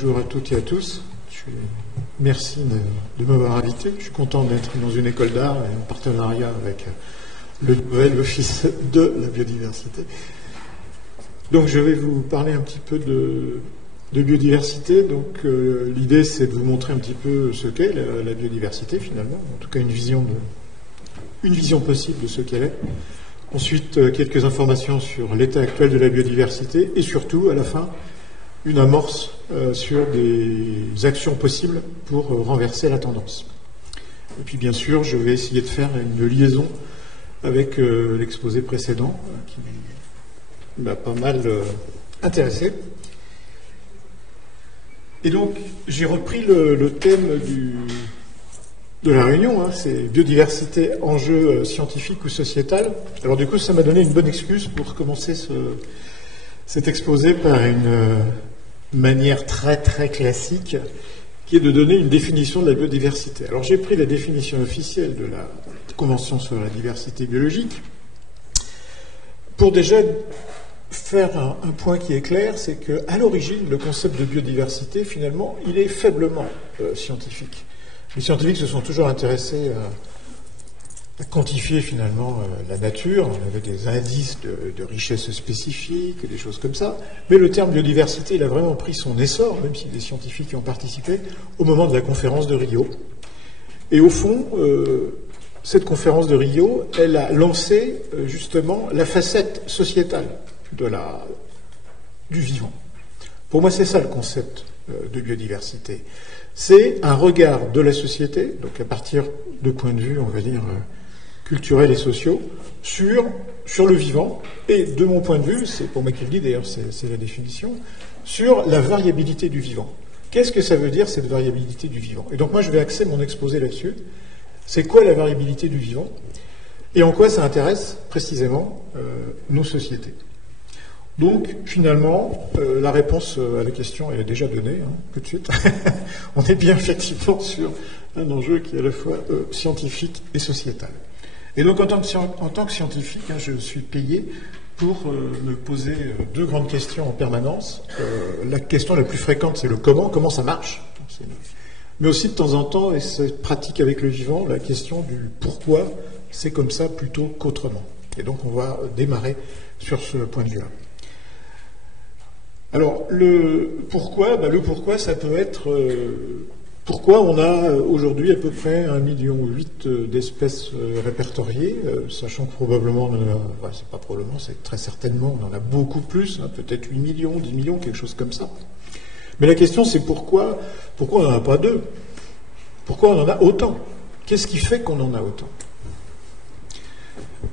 bonjour à toutes et à tous. Merci de m'avoir invité. Je suis content d'être dans une école d'art et en partenariat avec le nouvel office de la biodiversité. Donc je vais vous parler un petit peu de biodiversité. Donc l'idée c'est de vous montrer un petit peu ce qu'est la biodiversité finalement, en tout cas une vision possible de ce qu'elle est. Ensuite quelques informations sur l'état actuel de la biodiversité et surtout à la fin une amorce sur des actions possibles pour renverser la tendance. Et puis bien sûr, je vais essayer de faire une liaison avec l'exposé précédent qui m'a pas mal intéressé. Et donc, j'ai repris le thème de la réunion, c'est biodiversité, enjeu scientifique ou sociétal. Alors du coup, ça m'a donné une bonne excuse pour commencer cet exposé par une manière très très classique qui est de donner une définition de la biodiversité. Alors j'ai pris la définition officielle de la Convention sur la diversité biologique pour déjà faire un point qui est clair, c'est qu'à l'origine, le concept de biodiversité, finalement, il est faiblement scientifique. Les scientifiques se sont toujours intéressés à quantifier finalement la nature. On avait des indices de richesse spécifiques, des choses comme ça. Mais le terme biodiversité, il a vraiment pris son essor, même si des scientifiques y ont participé, au moment de la conférence de Rio. Et au fond, cette conférence de Rio, elle a lancé justement la facette sociétale du vivant. Pour moi, c'est ça le concept de biodiversité. C'est un regard de la société, donc à partir de points de vue, on va dire, culturels et sociaux, sur le vivant, et de mon point de vue, c'est pour moi qui le dis d'ailleurs, c'est la définition, sur la variabilité du vivant. Qu'est-ce que ça veut dire, cette variabilité du vivant? Et donc moi, je vais axer mon exposé là-dessus. C'est quoi la variabilité du vivant? Et en quoi ça intéresse précisément nos sociétés? Donc, finalement, la réponse à la question, elle est déjà donnée, tout de suite. On est bien effectivement sur un enjeu qui est à la fois scientifique et sociétal. Et donc, en tant que scientifique, je suis payé pour me poser deux grandes questions en permanence. La question la plus fréquente, c'est le comment ça marche. Mais aussi, de temps en temps, et c'est pratique avec le vivant, la question du pourquoi c'est comme ça plutôt qu'autrement. Et donc, on va démarrer sur ce point de vue-là. Alors, le pourquoi, ça peut être pourquoi on a aujourd'hui à peu près 1,8 million d'espèces répertoriées, sachant que probablement, c'est pas probablement, c'est très certainement, on en a beaucoup plus, peut-être 8 millions, 10 millions, quelque chose comme ça. Mais la question c'est pourquoi on n'en a pas deux? Pourquoi on en a autant? Qu'est-ce qui fait qu'on en a autant?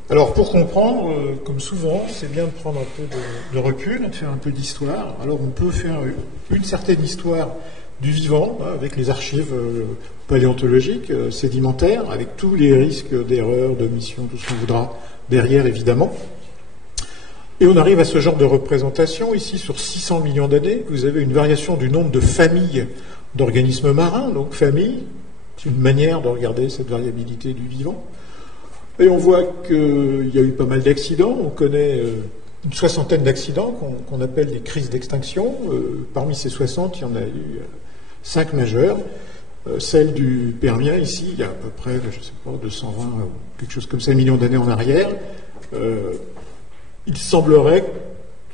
Alors, pour comprendre, comme souvent, c'est bien de prendre un peu de recul, de faire un peu d'histoire. Alors, on peut faire une certaine histoire du vivant, avec les archives paléontologiques, sédimentaires, avec tous les risques d'erreurs, d'omissions, tout ce qu'on voudra derrière, évidemment. Et on arrive à ce genre de représentation, ici, sur 600 millions d'années. Vous avez une variation du nombre de familles d'organismes marins. Donc, famille, c'est une manière de regarder cette variabilité du vivant. Et on voit qu'il y a eu pas mal d'accidents. On connaît une soixantaine d'accidents qu'on appelle des crises d'extinction. Parmi ces 60, il y en a eu 5 majeurs. Celle du Permien, ici, il y a à peu près, je ne sais pas, 220 ou quelque chose comme ça, millions d'années en arrière. Il semblerait,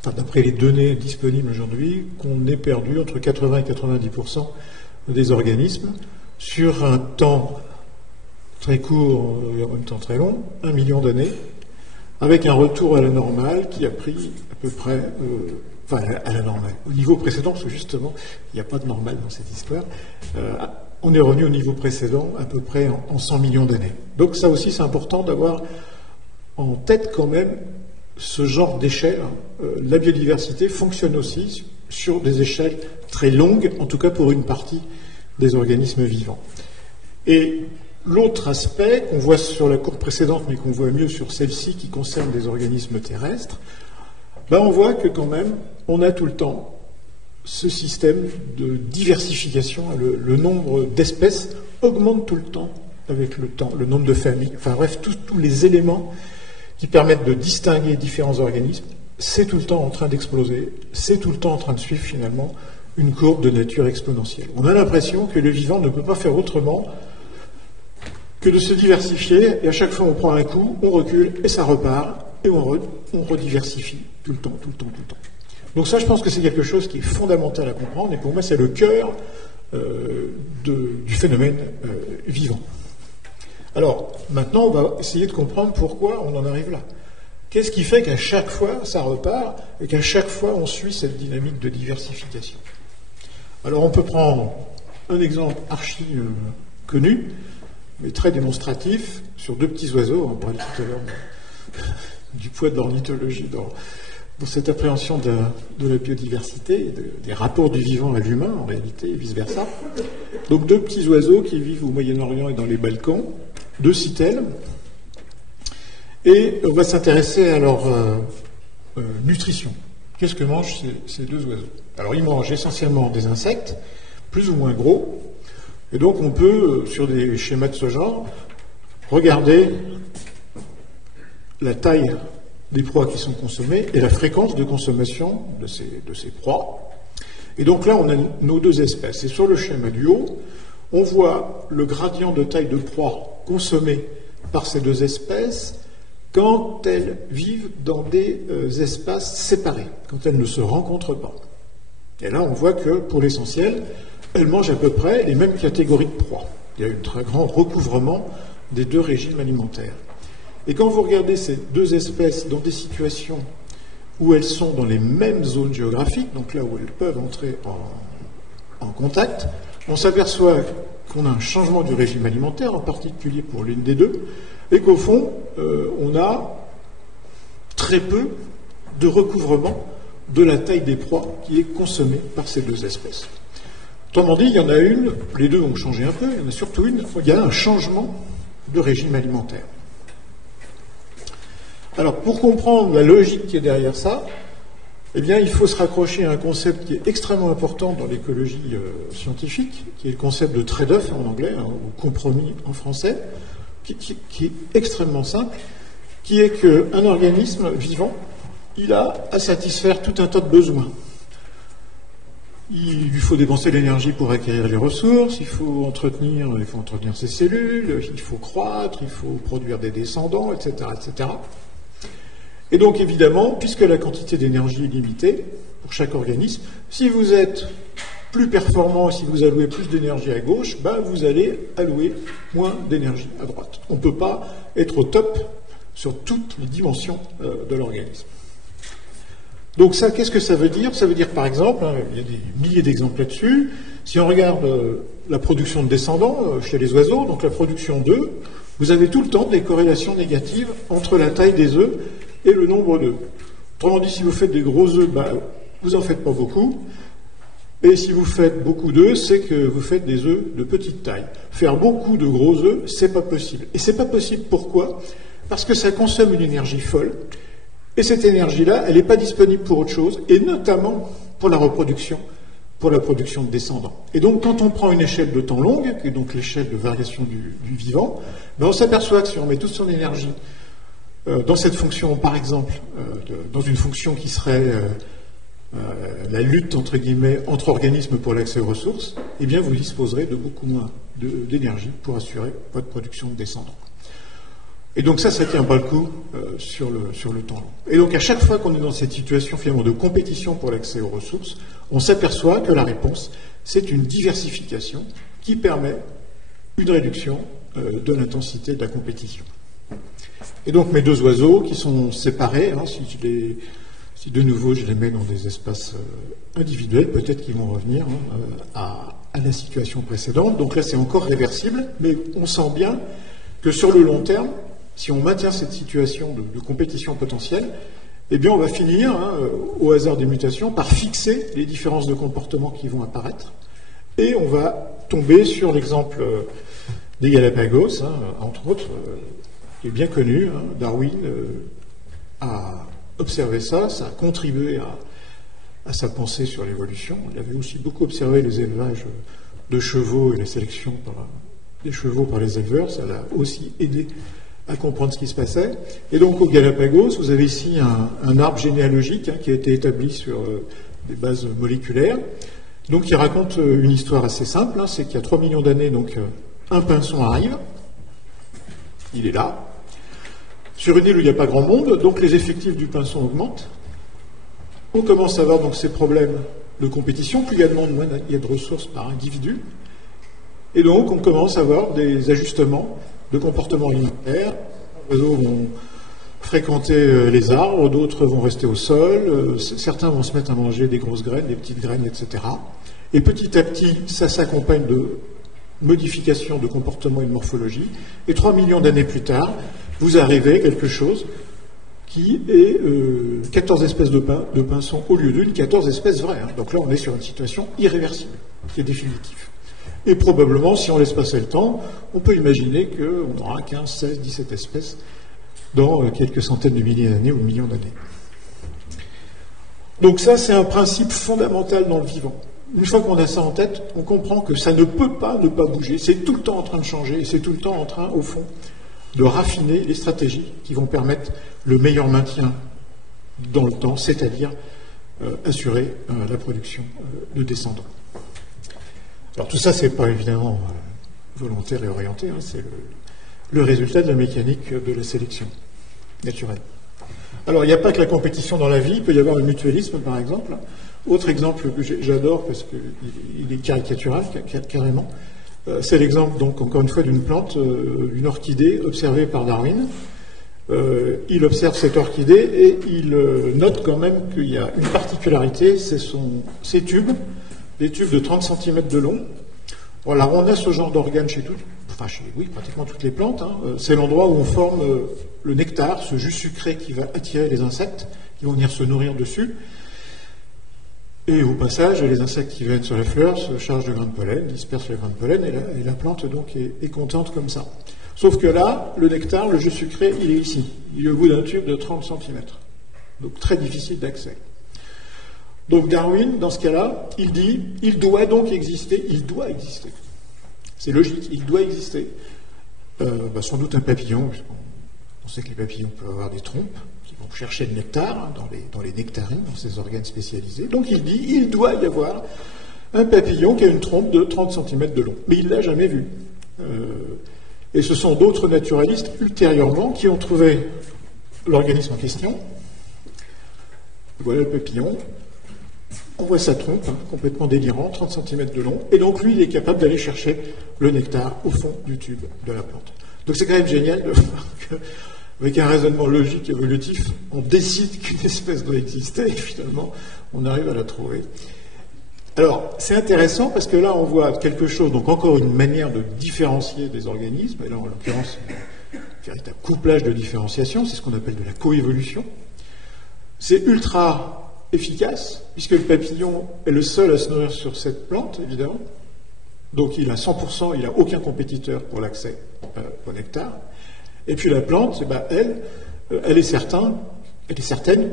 d'après les données disponibles aujourd'hui, qu'on ait perdu entre 80 et 90% des organismes sur un temps très court et en même temps très long, 1 million d'années, avec un retour à la normale qui a pris à peu près, à la normale, au niveau précédent, parce que justement, il n'y a pas de normal dans cette histoire, on est revenu au niveau précédent à peu près en 100 millions d'années. Donc ça aussi, c'est important d'avoir en tête quand même ce genre d'échelle. La biodiversité fonctionne aussi sur des échelles très longues, en tout cas pour une partie des organismes vivants. Et l'autre aspect qu'on voit sur la courbe précédente, mais qu'on voit mieux sur celle-ci qui concerne les organismes terrestres, on voit que quand même, on a tout le temps ce système de diversification. Le nombre d'espèces augmente tout le temps avec le temps, le nombre de familles, enfin bref, tous les éléments qui permettent de distinguer différents organismes, c'est tout le temps en train d'exploser, c'est tout le temps en train de suivre finalement une courbe de nature exponentielle. On a l'impression que le vivant ne peut pas faire autrement que de se diversifier, et à chaque fois on prend un coup, on recule, et ça repart, et on rediversifie tout le temps, tout le temps, tout le temps. Donc ça, je pense que c'est quelque chose qui est fondamental à comprendre, et pour moi, c'est le cœur du phénomène vivant. Alors, maintenant, on va essayer de comprendre pourquoi on en arrive là. Qu'est-ce qui fait qu'à chaque fois, ça repart, et qu'à chaque fois, on suit cette dynamique de diversification? Alors, on peut prendre un exemple archi connu, mais très démonstratif, sur deux petits oiseaux. On parlait tout à l'heure du poids de l'ornithologie dans cette appréhension de la biodiversité, et des rapports du vivant à l'humain, en réalité, et vice-versa. Donc deux petits oiseaux qui vivent au Moyen-Orient et dans les Balkans, deux citelles, et on va s'intéresser à leur nutrition. Qu'est-ce que mangent ces deux oiseaux? Alors ils mangent essentiellement des insectes, plus ou moins gros, et donc on peut, sur des schémas de ce genre, regarder la taille des proies qui sont consommées et la fréquence de consommation de ces proies. Et donc là, on a nos deux espèces. Et sur le schéma du haut, on voit le gradient de taille de proies consommées par ces deux espèces quand elles vivent dans des espaces séparés, quand elles ne se rencontrent pas. Et là, on voit que, pour l'essentiel, elles mangent à peu près les mêmes catégories de proies. Il y a un très grand recouvrement des deux régimes alimentaires. Et quand vous regardez ces deux espèces dans des situations où elles sont dans les mêmes zones géographiques, donc là où elles peuvent entrer en contact, on s'aperçoit qu'on a un changement du régime alimentaire, en particulier pour l'une des deux, et qu'au fond, on a très peu de recouvrement de la taille des proies qui est consommée par ces deux espèces. Autrement dit, il y en a une, les deux ont changé un peu, il y en a surtout une, il y a un changement de régime alimentaire. Alors, pour comprendre la logique qui est derrière ça, eh bien, il faut se raccrocher à un concept qui est extrêmement important dans l'écologie scientifique, qui est le concept de trade-off en anglais, ou compromis en français, qui est extrêmement simple, qui est qu'un organisme vivant, il a à satisfaire tout un tas de besoins. Il lui faut dépenser l'énergie pour acquérir les ressources, il faut entretenir ses cellules, il faut croître, il faut produire des descendants, etc., etc. Et donc, évidemment, puisque la quantité d'énergie est limitée pour chaque organisme, si vous êtes plus performant, si vous allouez plus d'énergie à gauche, vous allez allouer moins d'énergie à droite. On ne peut pas être au top sur toutes les dimensions de l'organisme. Donc ça, qu'est-ce que ça veut dire? Ça veut dire, par exemple, il y a des milliers d'exemples là-dessus, si on regarde la production de descendants chez les oiseaux, donc la production d'œufs, vous avez tout le temps des corrélations négatives entre la taille des œufs et le nombre d'œufs. Autrement dit, si vous faites des gros œufs, vous n'en faites pas beaucoup. Et si vous faites beaucoup d'œufs, c'est que vous faites des œufs de petite taille. Faire beaucoup de gros œufs, c'est pas possible. Et c'est pas possible, pourquoi? Parce que ça consomme une énergie folle. Et cette énergie-là, elle n'est pas disponible pour autre chose, et notamment pour la reproduction, pour la production de descendants. Et donc, quand on prend une échelle de temps longue, qui est donc l'échelle de variation du vivant, on s'aperçoit que si on met toute son énergie dans cette fonction, par exemple, dans une fonction qui serait la lutte, entre guillemets, entre organismes pour l'accès aux ressources, eh bien, vous disposerez de beaucoup moins d'énergie pour assurer votre production de descendants. Et donc ça ne tient pas le coup sur le temps long. Et donc à chaque fois qu'on est dans cette situation finalement de compétition pour l'accès aux ressources, on s'aperçoit que la réponse, c'est une diversification qui permet une réduction de l'intensité de la compétition. Et donc mes deux oiseaux qui sont séparés, si de nouveau je les mets dans des espaces individuels, peut-être qu'ils vont revenir à la situation précédente. Donc là c'est encore réversible, mais on sent bien que sur le long terme, si on maintient cette situation de compétition potentielle, eh bien on va finir, au hasard des mutations, par fixer les différences de comportement qui vont apparaître. Et on va tomber sur l'exemple des Galapagos, entre autres, qui est bien connu. Darwin a observé ça, ça a contribué à sa pensée sur l'évolution. Il avait aussi beaucoup observé les élevages de chevaux et la sélection des chevaux par les éleveurs, ça l'a aussi aidé à comprendre ce qui se passait. Et donc au Galapagos, vous avez ici un arbre généalogique qui a été établi sur des bases moléculaires. Donc il raconte une histoire assez simple, hein, c'est qu'il y a 3 millions d'années, donc un pinson arrive, il est là, sur une île où il n'y a pas grand monde, donc les effectifs du pinson augmentent. On commence à avoir donc ces problèmes de compétition, plus il y a de monde, moins il y a de ressources par individu, et donc on commence à avoir des ajustements de comportement alimentaire. Les oiseaux vont fréquenter les arbres, d'autres vont rester au sol, certains vont se mettre à manger des grosses graines, des petites graines, etc. Et petit à petit, ça s'accompagne de modifications de comportement et de morphologie. Et 3 millions d'années plus tard, vous arrivez à quelque chose qui est 14 espèces de pinsons au lieu d'une, 14 espèces vraies. Hein. Donc là, on est sur une situation irréversible, qui est définitive. Et probablement, si on laisse passer le temps, on peut imaginer qu'on aura 15, 16, 17 espèces dans quelques centaines de milliers d'années ou millions d'années. Donc ça, c'est un principe fondamental dans le vivant. Une fois qu'on a ça en tête, on comprend que ça ne peut pas ne pas bouger. C'est tout le temps en train de changer et c'est tout le temps en train, au fond, de raffiner les stratégies qui vont permettre le meilleur maintien dans le temps, c'est-à-dire assurer la production de descendants. Alors tout ça, c'est pas évidemment volontaire et orienté, hein, c'est le résultat de la mécanique de la sélection naturelle. Alors il n'y a pas que la compétition dans la vie, il peut y avoir le mutualisme par exemple. Autre exemple que j'adore parce qu'il est caricatural carrément, c'est l'exemple donc encore une fois d'une plante, une orchidée observée par Darwin. Il observe cette orchidée et il note quand même qu'il y a une particularité, c'est ses tubes, des tubes de 30 cm de long. Voilà, on a ce genre d'organe chez pratiquement toutes les plantes. Hein. C'est l'endroit où on forme le nectar, ce jus sucré qui va attirer les insectes, qui vont venir se nourrir dessus. Et au passage, les insectes qui viennent sur les fleurs se chargent de grains de pollen, dispersent les grains de pollen, et la plante donc est contente comme ça. Sauf que là, le nectar, le jus sucré, il est ici. Il est au bout d'un tube de 30 cm. Donc très difficile d'accès. Donc Darwin, dans ce cas-là, il dit, il doit donc exister, c'est logique, il doit exister. Sans doute un papillon, on sait que les papillons peuvent avoir des trompes, qui vont chercher le nectar hein, dans les nectarines, dans ces organes spécialisés. Donc il dit, il doit y avoir un papillon qui a une trompe de 30 cm de long. Mais il ne l'a jamais vu. Et ce sont d'autres naturalistes, ultérieurement, qui ont trouvé l'organisme en question. Voilà le papillon. On voit sa trompe, hein, complètement délirant, 30 cm de long, et donc lui, il est capable d'aller chercher le nectar au fond du tube de la plante. Donc c'est quand même génial de voir qu'avec un raisonnement logique évolutif, on décide qu'une espèce doit exister, et finalement, on arrive à la trouver. Alors, c'est intéressant parce que là, on voit quelque chose, donc encore une manière de différencier des organismes, et là, en l'occurrence, un véritable couplage de différenciation, c'est ce qu'on appelle de la coévolution. C'est ultra efficace, puisque le papillon est le seul à se nourrir sur cette plante, évidemment. Donc il a 100%, il n'a aucun compétiteur pour l'accès au nectar. Et puis la plante, elle est certaine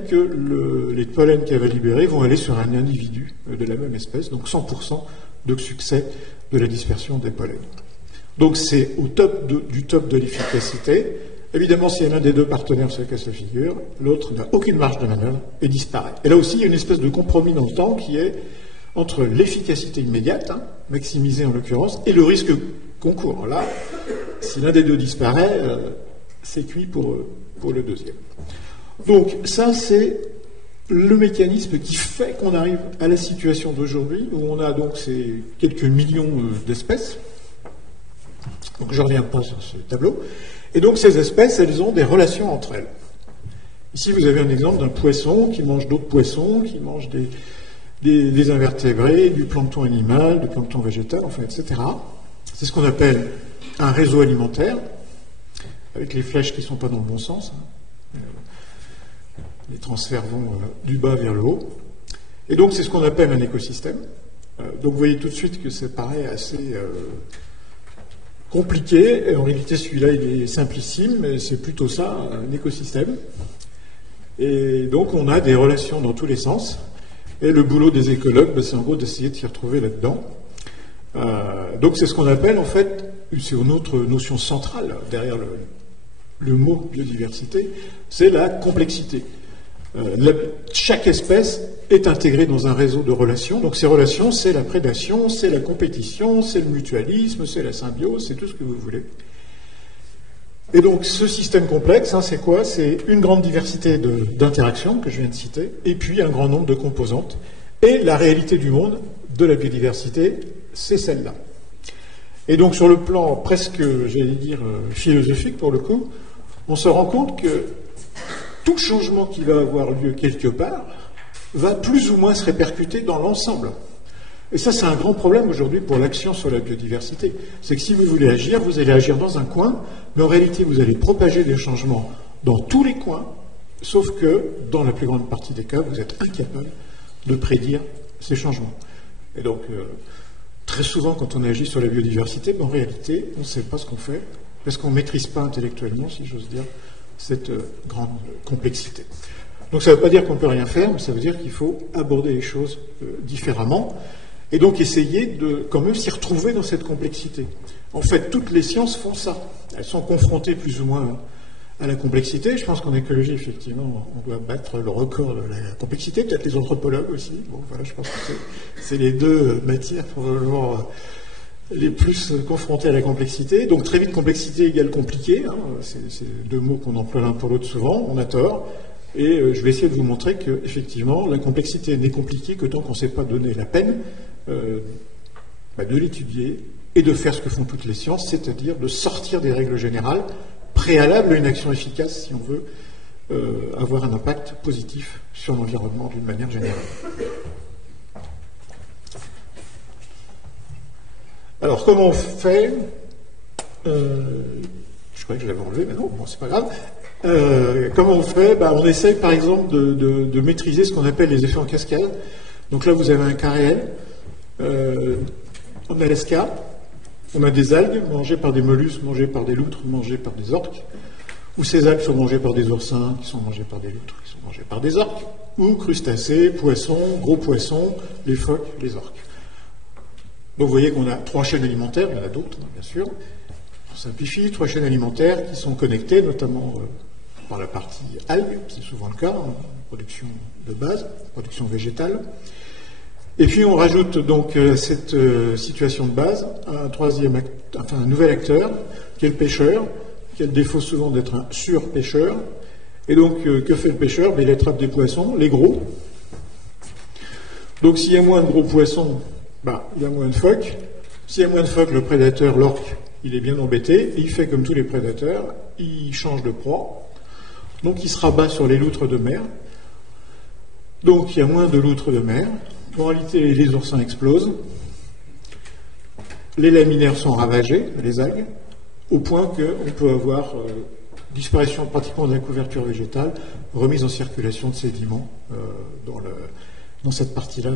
que les pollens qu'elle va libérer vont aller sur un individu de la même espèce, donc 100% de succès de la dispersion des pollens. Donc c'est au top du top de l'efficacité. Évidemment, si l'un des deux partenaires se casse la figure, l'autre n'a aucune marge de manœuvre et disparaît. Et là aussi, il y a une espèce de compromis dans le temps qui est entre l'efficacité immédiate, hein, maximisée en l'occurrence, et le risque qu'on court. Là, si l'un des deux disparaît, c'est cuit pour le deuxième. Donc ça, c'est le mécanisme qui fait qu'on arrive à la situation d'aujourd'hui, où on a donc ces quelques millions d'espèces. Donc je ne reviens pas sur ce tableau. Et donc ces espèces, elles ont des relations entre elles. Ici, vous avez un exemple d'un poisson qui mange d'autres poissons, qui mange des invertébrés, du plancton animal, du plancton végétal, enfin, etc. C'est ce qu'on appelle un réseau alimentaire, avec les flèches qui ne sont pas dans le bon sens. Hein. Les transferts vont du bas vers le haut. Et donc, c'est ce qu'on appelle un écosystème. Donc, vous voyez tout de suite que ça paraît assez compliqué. Et en réalité, celui-là, il est simplissime, mais c'est plutôt ça, un écosystème. Et donc, on a des relations dans tous les sens. Et le boulot des écologues, c'est en gros d'essayer de s'y retrouver là-dedans. Donc, c'est ce qu'on appelle, en fait, c'est une autre notion centrale derrière le mot biodiversité, c'est la complexité. Chaque espèce est intégrée dans un réseau de relations. Donc ces relations, c'est la prédation, c'est la compétition, c'est le mutualisme, c'est la symbiose, c'est tout ce que vous voulez. Et donc ce système complexe, c'est quoi? C'est une grande diversité d'interactions que je viens de citer, et puis un grand nombre de composantes. Et la réalité du monde, de la biodiversité, c'est celle-là. Et donc sur le plan presque, j'allais dire, philosophique pour le coup, on se rend compte que tout changement qui va avoir lieu quelque part va plus ou moins se répercuter dans l'ensemble. Et ça, c'est un grand problème aujourd'hui pour l'action sur la biodiversité. C'est que si vous voulez agir, vous allez agir dans un coin, mais en réalité, vous allez propager des changements dans tous les coins, sauf que, dans la plus grande partie des cas, vous êtes incapable de prédire ces changements. Et donc, très souvent, quand on agit sur la biodiversité, en réalité, on ne sait pas ce qu'on fait, parce qu'on ne maîtrise pas intellectuellement, si j'ose dire, cette grande complexité. Donc ça ne veut pas dire qu'on ne peut rien faire, mais ça veut dire qu'il faut aborder les choses différemment, et donc essayer de quand même s'y retrouver dans cette complexité. En fait, toutes les sciences font ça. Elles sont confrontées plus ou moins à la complexité. Je pense qu'en écologie, effectivement, on doit battre le record de la complexité, peut-être les anthropologues aussi. Bon, voilà, je pense que c'est les deux matières probablement les plus confrontés à la complexité. Donc très vite, complexité égale compliqué. C'est deux mots qu'on emploie l'un pour l'autre souvent. On a tort. Et je vais essayer de vous montrer que, effectivement, la complexité n'est compliquée que tant qu'on ne s'est pas donné la peine de l'étudier et de faire ce que font toutes les sciences, c'est-à-dire de sortir des règles générales préalables à une action efficace si on veut avoir un impact positif sur l'environnement d'une manière générale. Alors, comment on fait je croyais que je l'avais enlevé, mais non, bon, c'est pas grave. Comment on fait? On essaye, par exemple, de maîtriser ce qu'on appelle les effets en cascade. Donc là, vous avez un cas réel. En Alaska, on a des algues mangées par des mollusques, mangées par des loutres, mangées par des orques, ou ces algues sont mangées par des oursins, qui sont mangées par des loutres, qui sont mangées par des orques, ou crustacés, poissons, gros poissons, les phoques, les orques. Donc vous voyez qu'on a 3 chaînes alimentaires, il y en a d'autres, bien sûr. On simplifie, 3 chaînes alimentaires qui sont connectées, notamment par la partie algues, c'est souvent le cas, production de base, production végétale. Et puis on rajoute donc à cette situation de base un nouvel acteur, qui est le pêcheur, qui a le défaut souvent d'être un surpêcheur. Et donc que fait le pêcheur? Il attrape des poissons, les gros. Donc s'il y a moins de gros poissons, il y a moins de phoques. S'il y a moins de phoques, le prédateur, l'orque, il est bien embêté, et il fait comme tous les prédateurs, il change de proie. Donc il se rabat sur les loutres de mer. Donc il y a moins de loutres de mer. En réalité, les oursins explosent. Les laminaires sont ravagés, les algues, au point qu'on peut avoir disparition pratiquement de la couverture végétale, remise en circulation de sédiments dans cette partie-là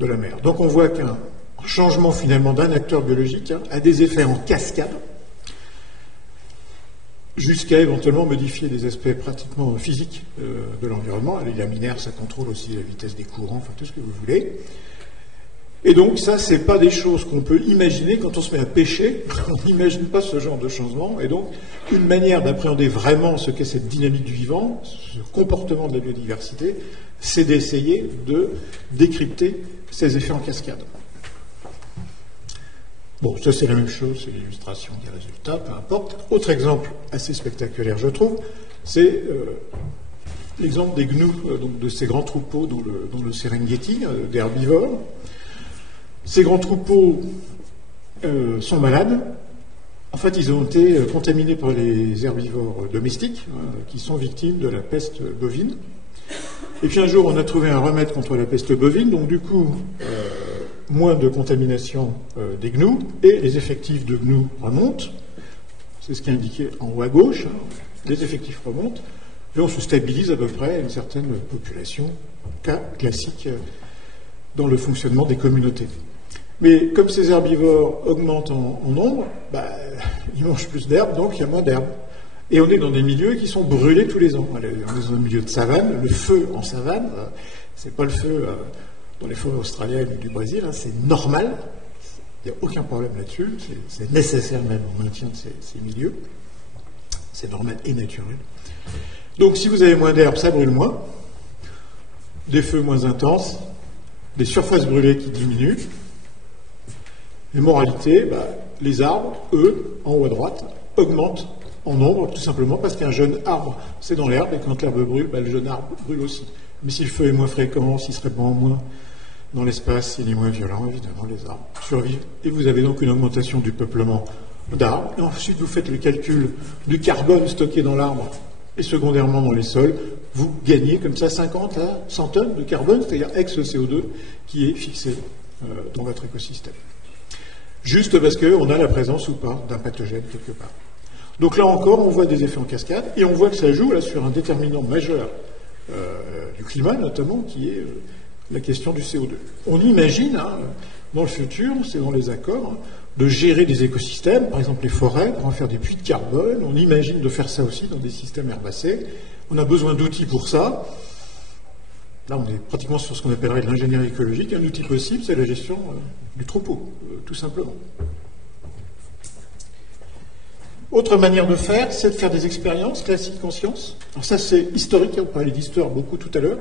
de la mer. Donc on voit qu'un changement finalement d'un acteur biologique a des effets en cascade, jusqu'à éventuellement modifier des aspects pratiquement physiques de l'environnement. Les laminaires, ça contrôle aussi la vitesse des courants, enfin tout ce que vous voulez. Et donc ça, c'est pas des choses qu'on peut imaginer quand on se met à pêcher. On n'imagine pas ce genre de changement. Et donc, une manière d'appréhender vraiment ce qu'est cette dynamique du vivant, ce comportement de la biodiversité, c'est d'essayer de décrypter ces effets en cascade. Bon, ça c'est la même chose, c'est l'illustration des résultats, peu importe. Autre exemple assez spectaculaire, je trouve, c'est l'exemple des gnous, donc de ces grands troupeaux dans le Serengeti, d'herbivores. Ces grands troupeaux sont malades. En fait, ils ont été contaminés par les herbivores domestiques, qui sont victimes de la peste bovine. Et puis un jour, on a trouvé un remède contre la peste bovine, donc du coup, moins de contamination des gnous, et les effectifs de gnous remontent. C'est ce qui est indiqué en haut à gauche. Les effectifs remontent, et on se stabilise à peu près à une certaine population, cas classique dans le fonctionnement des communautés. Mais comme ces herbivores augmentent en nombre, ils mangent plus d'herbe, donc il y a moins d'herbe. Et on est dans des milieux qui sont brûlés tous les ans. On est dans un milieu de savane. Le feu en savane, c'est pas le feu dans les forêts australiennes ou du Brésil, c'est normal. Il n'y a aucun problème là-dessus. C'est nécessaire même au maintien de ces milieux. C'est normal et naturel. Donc si vous avez moins d'herbe, ça brûle moins, des feux moins intenses, des surfaces brûlées qui diminuent. Et moralité, les arbres, eux, en haut à droite, augmentent en nombre, tout simplement parce qu'un jeune arbre, c'est dans l'herbe, et quand l'herbe brûle, le jeune arbre brûle aussi. Mais si le feu est moins fréquent, s'il se répand moins dans l'espace, s'il est moins violent, évidemment, les arbres survivent. Et vous avez donc une augmentation du peuplement d'arbres. Et ensuite, vous faites le calcul du carbone stocké dans l'arbre et secondairement dans les sols. Vous gagnez comme ça 50 à 100 tonnes de carbone, c'est-à-dire ex-CO2, qui est fixé dans votre écosystème. Juste parce qu'on a la présence ou pas d'un pathogène quelque part. Donc là encore, on voit des effets en cascade, et on voit que ça joue là sur un déterminant majeur du climat, notamment, qui est la question du CO2. On imagine, dans le futur, c'est dans les accords, de gérer des écosystèmes, par exemple les forêts, pour en faire des puits de carbone. On imagine de faire ça aussi dans des systèmes herbacés. On a besoin d'outils pour ça. Là, on est pratiquement sur ce qu'on appellerait de l'ingénierie écologique. Un outil possible, c'est la gestion du troupeau, tout simplement. Autre manière de faire, c'est de faire des expériences classiques en sciences. Alors ça, c'est historique, on parlait d'histoire beaucoup tout à l'heure.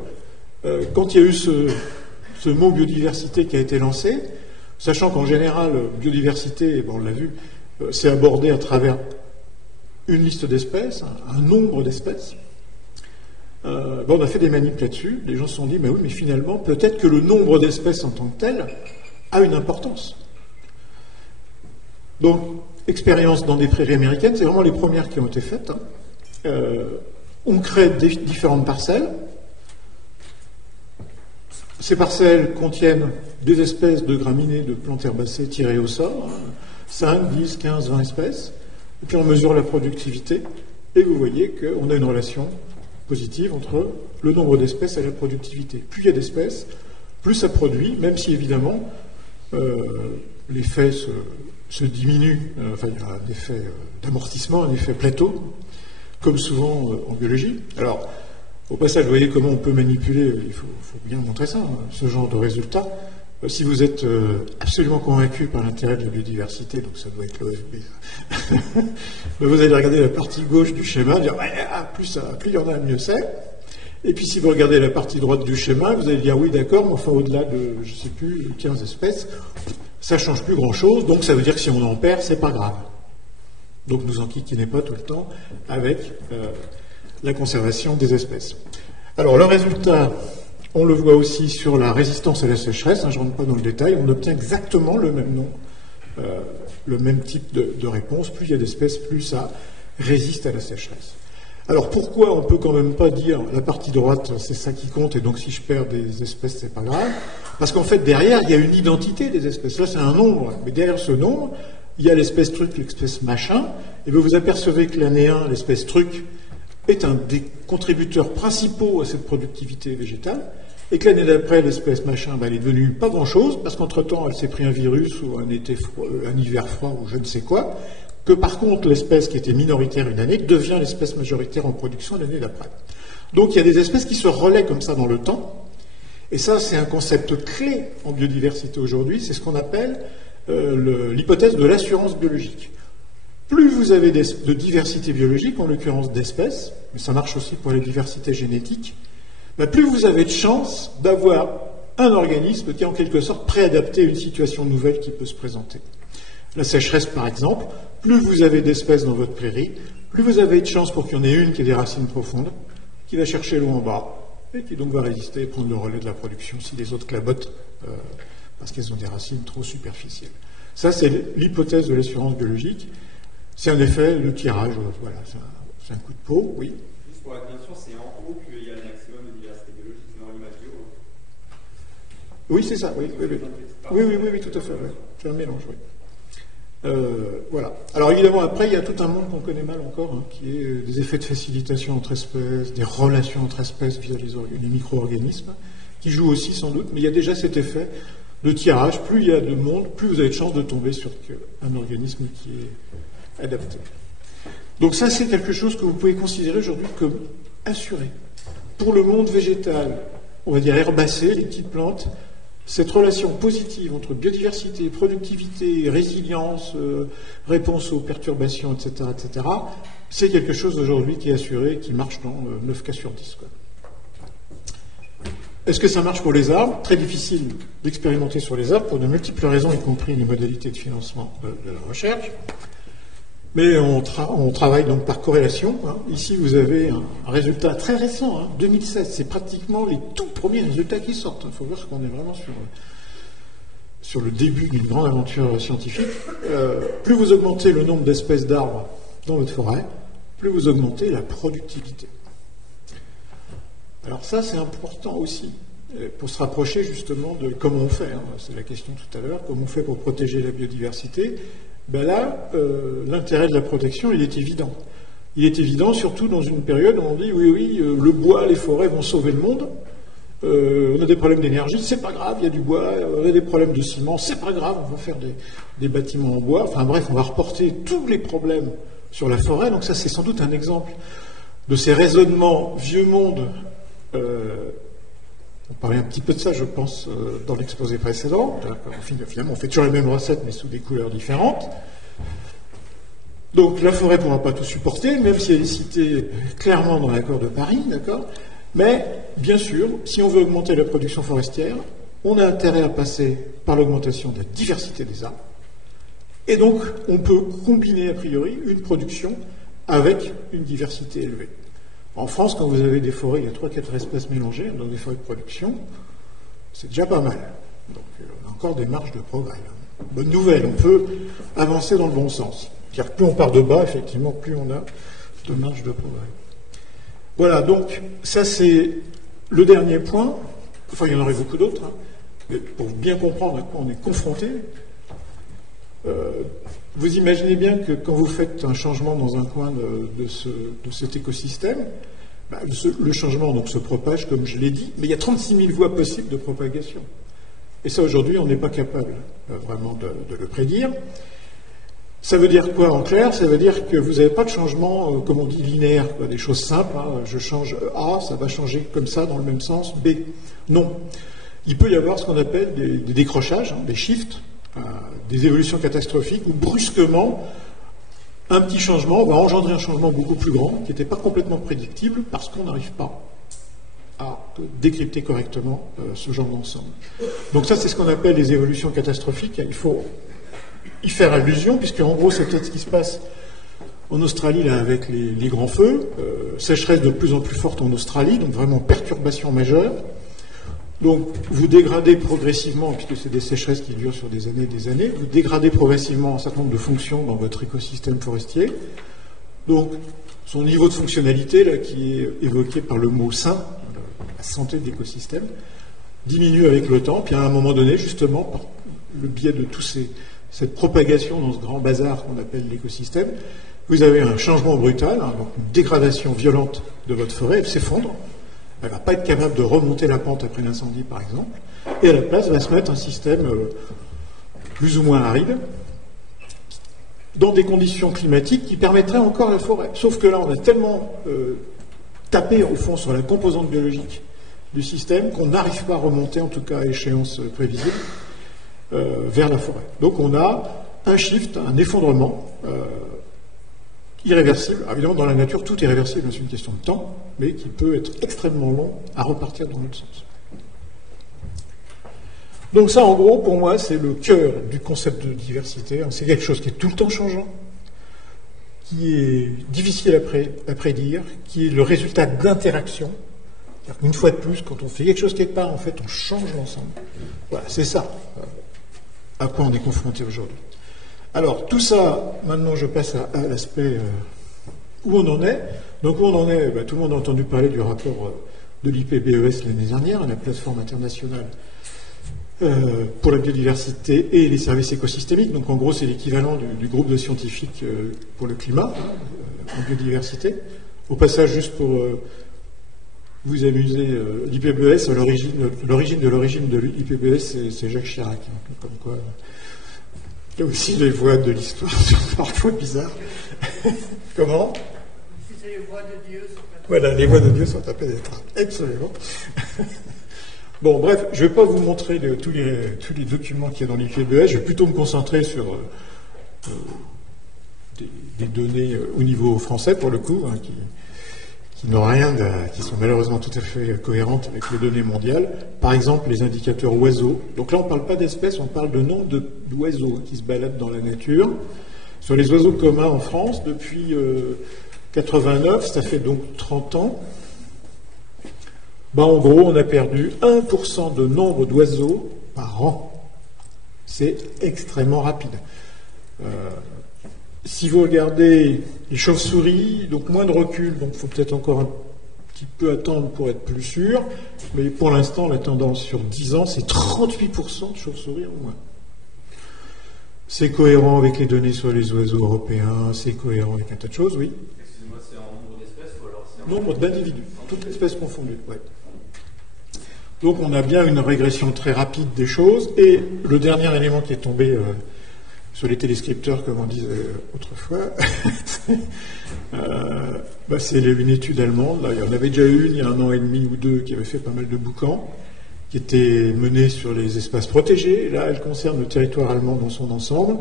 Quand il y a eu ce mot biodiversité qui a été lancé, sachant qu'en général, biodiversité, on l'a vu, c'est abordé à travers une liste d'espèces, un nombre d'espèces. On a fait des manips là-dessus. Les gens se sont dit, mais oui, mais finalement, peut-être que le nombre d'espèces en tant que tel a une importance. Donc, expérience dans des prairies américaines, c'est vraiment les premières qui ont été faites. On crée différentes parcelles. Ces parcelles contiennent des espèces de graminées, de plantes herbacées tirées au sort, 5, 10, 15, 20 espèces. Et puis on mesure la productivité, et vous voyez qu'on a une relation positive entre le nombre d'espèces et la productivité. Plus il y a d'espèces, plus ça produit, même si évidemment l'effet se diminue, enfin il y a un effet d'amortissement, un effet plateau, comme souvent en biologie. Alors, au passage, vous voyez comment on peut manipuler, il faut bien montrer ça, ce genre de résultat. Si vous êtes absolument convaincu par l'intérêt de la biodiversité, donc ça doit être l'OFB, vous allez regarder la partie gauche du schéma, dire plus il y en a, mieux c'est. Et puis si vous regardez la partie droite du schéma, vous allez dire oui d'accord, mais enfin au-delà de, je ne sais plus, 15 espèces, ça ne change plus grand-chose, donc ça veut dire que si on en perd, c'est pas grave. Donc nous enquiquinez pas tout le temps avec la conservation des espèces. Alors le résultat, on le voit aussi sur la résistance à la sécheresse, je ne rentre pas dans le détail, on obtient exactement le même nom, le même type de réponse. Plus il y a d'espèces, plus ça résiste à la sécheresse. Alors pourquoi on ne peut quand même pas dire la partie droite c'est ça qui compte et donc si je perds des espèces c'est pas grave? Parce qu'en fait derrière il y a une identité des espèces. Là c'est un nombre, mais derrière ce nombre il y a l'espèce truc, l'espèce machin, et vous vous apercevez que l'année 1, l'espèce truc, est un des contributeurs principaux à cette productivité végétale, et que l'année d'après, l'espèce machin, elle est devenue pas grand-chose, parce qu'entre-temps, elle s'est pris un virus ou un hiver froid ou je ne sais quoi, que par contre, l'espèce qui était minoritaire une année devient l'espèce majoritaire en production l'année d'après. Donc il y a des espèces qui se relaient comme ça dans le temps, et ça, c'est un concept clé en biodiversité aujourd'hui, c'est ce qu'on appelle l'hypothèse de l'assurance biologique. Plus vous avez de diversité biologique, en l'occurrence d'espèces, mais ça marche aussi pour la diversité génétique, plus vous avez de chances d'avoir un organisme qui est en quelque sorte préadapté à une situation nouvelle qui peut se présenter. La sécheresse, par exemple, plus vous avez d'espèces dans votre prairie, plus vous avez de chances pour qu'il y en ait une qui ait des racines profondes, qui va chercher l'eau en bas, et qui donc va résister et prendre le relais de la production si les autres clabotent parce qu'elles ont des racines trop superficielles. Ça, c'est l'hypothèse de l'assurance biologique. C'est en effet le tirage, voilà, c'est un coup de peau, oui. Juste pour la bien sûr, c'est en haut qu'il y a le maximum de diversité biologique, c'est dans l'image du haut. Oui, c'est ça, oui, oui, tout à fait, oui. C'est un mélange, oui. Voilà. Alors évidemment, après, il y a tout un monde qu'on connaît mal encore, qui est des effets de facilitation entre espèces, des relations entre espèces via les micro-organismes, qui jouent aussi sans doute, mais il y a déjà cet effet de tirage. Plus il y a de monde, plus vous avez de chances de tomber sur un organisme qui est adapté. Donc ça, c'est quelque chose que vous pouvez considérer aujourd'hui comme assuré. Pour le monde végétal, on va dire herbacé, les petites plantes, cette relation positive entre biodiversité, productivité, résilience, réponse aux perturbations, etc., c'est quelque chose aujourd'hui qui est assuré, qui marche dans 9 cas sur 10. Quoi. Est-ce que ça marche pour les arbres? Très difficile d'expérimenter sur les arbres pour de multiples raisons, y compris les modalités de financement de la recherche. Mais on travaille donc par corrélation. Hein. Ici, vous avez un résultat très récent, hein, 2016. C'est pratiquement les tout premiers résultats qui sortent. Il faut voir qu'on est vraiment sur le début d'une grande aventure scientifique. Plus vous augmentez le nombre d'espèces d'arbres dans votre forêt, plus vous augmentez la productivité. Alors ça, c'est important aussi, pour se rapprocher justement de comment on fait. Hein. C'est la question tout à l'heure, comment on fait pour protéger la biodiversité. Ben là, l'intérêt de la protection, il est évident. Il est évident surtout dans une période où on dit oui, le bois, les forêts vont sauver le monde. On a des problèmes d'énergie, c'est pas grave, il y a du bois. On a des problèmes de ciment, c'est pas grave, on va faire des bâtiments en bois. Enfin bref, on va reporter tous les problèmes sur la forêt. Donc ça, c'est sans doute un exemple de ces raisonnements vieux monde. On parlait un petit peu de ça, je pense, dans l'exposé précédent. Finalement, on fait toujours les mêmes recettes, mais sous des couleurs différentes. Donc, la forêt ne pourra pas tout supporter, même si elle est citée clairement dans l'accord de Paris, d'accord? Mais, bien sûr, si on veut augmenter la production forestière, on a intérêt à passer par l'augmentation de la diversité des arbres. Et donc, on peut combiner, a priori, une production avec une diversité élevée. En France, quand vous avez des forêts, il y a 3-4 espèces mélangées dans des forêts de production, c'est déjà pas mal. Donc on a encore des marges de progrès. Bonne nouvelle, on peut avancer dans le bon sens. C'est-à-dire que plus on part de bas, effectivement, plus on a de marge de progrès. Voilà, donc ça c'est le dernier point. Enfin, il y en aurait beaucoup d'autres. Hein. Mais pour bien comprendre à quoi on est confronté, vous imaginez bien que quand vous faites un changement dans un coin de cet écosystème, le changement donc se propage, comme je l'ai dit, mais il y a 36 000 voies possibles de propagation. Et ça, aujourd'hui, on n'est pas capable vraiment de le prédire. Ça veut dire quoi en clair? Ça veut dire que vous n'avez pas de changement, comme on dit, linéaire, quoi, des choses simples. Hein, je change A, ça va changer comme ça, dans le même sens, B. Non. Il peut y avoir ce qu'on appelle des décrochages, hein, des shifts, des évolutions catastrophiques où brusquement un petit changement va engendrer un changement beaucoup plus grand qui n'était pas complètement prédictible parce qu'on n'arrive pas à décrypter correctement ce genre d'ensemble. Donc ça, c'est ce qu'on appelle les évolutions catastrophiques. Il faut y faire allusion puisque en gros c'est peut-être ce qui se passe en Australie là avec les grands feux, sécheresse de plus en plus forte en Australie, donc vraiment perturbation majeure. Donc, vous dégradez progressivement, puisque c'est des sécheresses qui durent sur des années, vous dégradez progressivement un certain nombre de fonctions dans votre écosystème forestier. Donc, son niveau de fonctionnalité, là, qui est évoqué par le mot sain, la santé de l'écosystème, diminue avec le temps, puis à un moment donné, justement, par le biais de cette propagation dans ce grand bazar qu'on appelle l'écosystème, vous avez un changement brutal, hein, donc une dégradation violente de votre forêt, elle s'effondre. Elle ne va pas être capable de remonter la pente après l'incendie, par exemple, et à la place va se mettre un système plus ou moins aride, dans des conditions climatiques qui permettraient encore la forêt. Sauf que là, on a tellement tapé, au fond, sur la composante biologique du système qu'on n'arrive pas à remonter, en tout cas à échéance prévisible, vers la forêt. Donc on a un shift, un effondrement irréversible. Alors, évidemment, dans la nature, tout est réversible, c'est une question de temps, mais qui peut être extrêmement long à repartir dans l'autre sens. Donc ça, en gros, pour moi, c'est le cœur du concept de diversité. C'est quelque chose qui est tout le temps changeant, qui est difficile à prédire, qui est le résultat d'interactions. Une fois de plus, quand on fait quelque chose quelque part, en fait, on change l'ensemble. Voilà, c'est ça à quoi on est confronté aujourd'hui. Alors, tout ça, maintenant je passe à l'aspect où on en est. Donc, où on en est, tout le monde a entendu parler du rapport de l'IPBES l'année dernière, la plateforme internationale pour la biodiversité et les services écosystémiques. Donc, en gros, c'est l'équivalent du groupe de scientifiques pour le climat, en biodiversité. Au passage, juste pour vous amuser, l'IPBES, l'origine de l'IPBES, c'est Jacques Chirac. Hein, comme quoi... Il y a aussi les voix de l'histoire sont parfois bizarres. Comment? Si c'est les voix de Dieu sont à Voilà, les voix de Dieu sont à pénétrer. Absolument. Bon, bref, je ne vais pas vous montrer tous les documents qu'il y a dans l'IPBES. Je vais plutôt me concentrer sur des données au niveau français, pour le coup, hein, qui n'ont rien qui sont malheureusement tout à fait cohérentes avec les données mondiales. Par exemple, les indicateurs oiseaux. Donc là, on ne parle pas d'espèces, on parle de nombre d'oiseaux qui se baladent dans la nature. Sur les oiseaux communs en France, depuis 89, ça fait donc 30 ans, en gros, on a perdu 1% de nombre d'oiseaux par an. C'est extrêmement rapide. Si vous regardez les chauves-souris, donc moins de recul, donc il faut peut-être encore un petit peu attendre pour être plus sûr, mais pour l'instant, la tendance sur 10 ans, c'est 38% de chauves-souris en moins. C'est cohérent avec les données sur les oiseaux européens, c'est cohérent avec un tas de choses, oui. Excusez-moi, c'est en nombre d'espèces ou alors c'est en nombre d'individus, toutes espèces confondues, ouais. Donc on a bien une régression très rapide des choses, et le dernier élément qui est tombé sur les téléscripteurs, comme on disait autrefois, c'est une étude allemande. Là, il y en avait déjà une il y a 1 an et demi ou 2 qui avait fait pas mal de bouquins, qui était menée sur les espaces protégés. Là, elle concerne le territoire allemand dans son ensemble,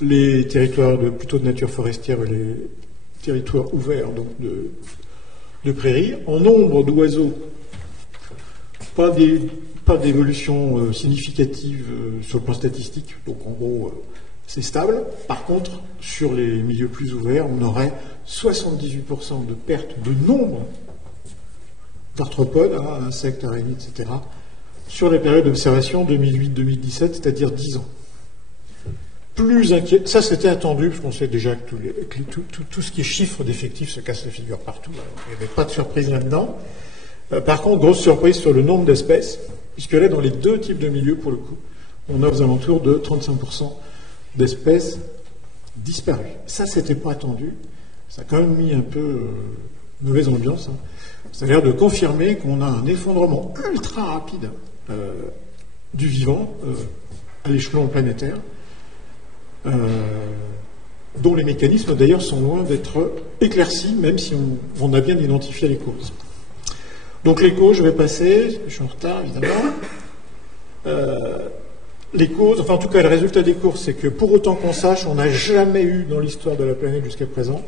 les territoires plutôt de nature forestière et les territoires ouverts, donc de prairies. En nombre d'oiseaux, pas d'évolution significative sur le plan statistique, donc en gros, c'est stable. Par contre, sur les milieux plus ouverts, on aurait 78% de perte de nombre d'arthropodes, insectes, araignées, etc., sur la période d'observation 2008-2017, c'est-à-dire 10 ans. Plus inquiet, ça c'était attendu, parce qu'on sait déjà que tout ce qui est chiffre d'effectifs se casse la figure partout, il n'y avait pas de surprise là-dedans. Par contre, grosse surprise sur le nombre d'espèces, puisque là, dans les deux types de milieux, pour le coup, on a aux alentours de 35% d'espèces disparues. Ça, c'était pas attendu. Ça a quand même mis un peu mauvaise ambiance. Hein. Ça a l'air de confirmer qu'on a un effondrement ultra rapide du vivant à l'échelon planétaire, dont les mécanismes, d'ailleurs, sont loin d'être éclaircis, même si on a bien identifié les causes. Donc les causes, je vais passer, je suis en retard évidemment. Les causes, enfin en tout cas le résultat des courses, c'est que pour autant qu'on sache, on n'a jamais eu dans l'histoire de la planète jusqu'à présent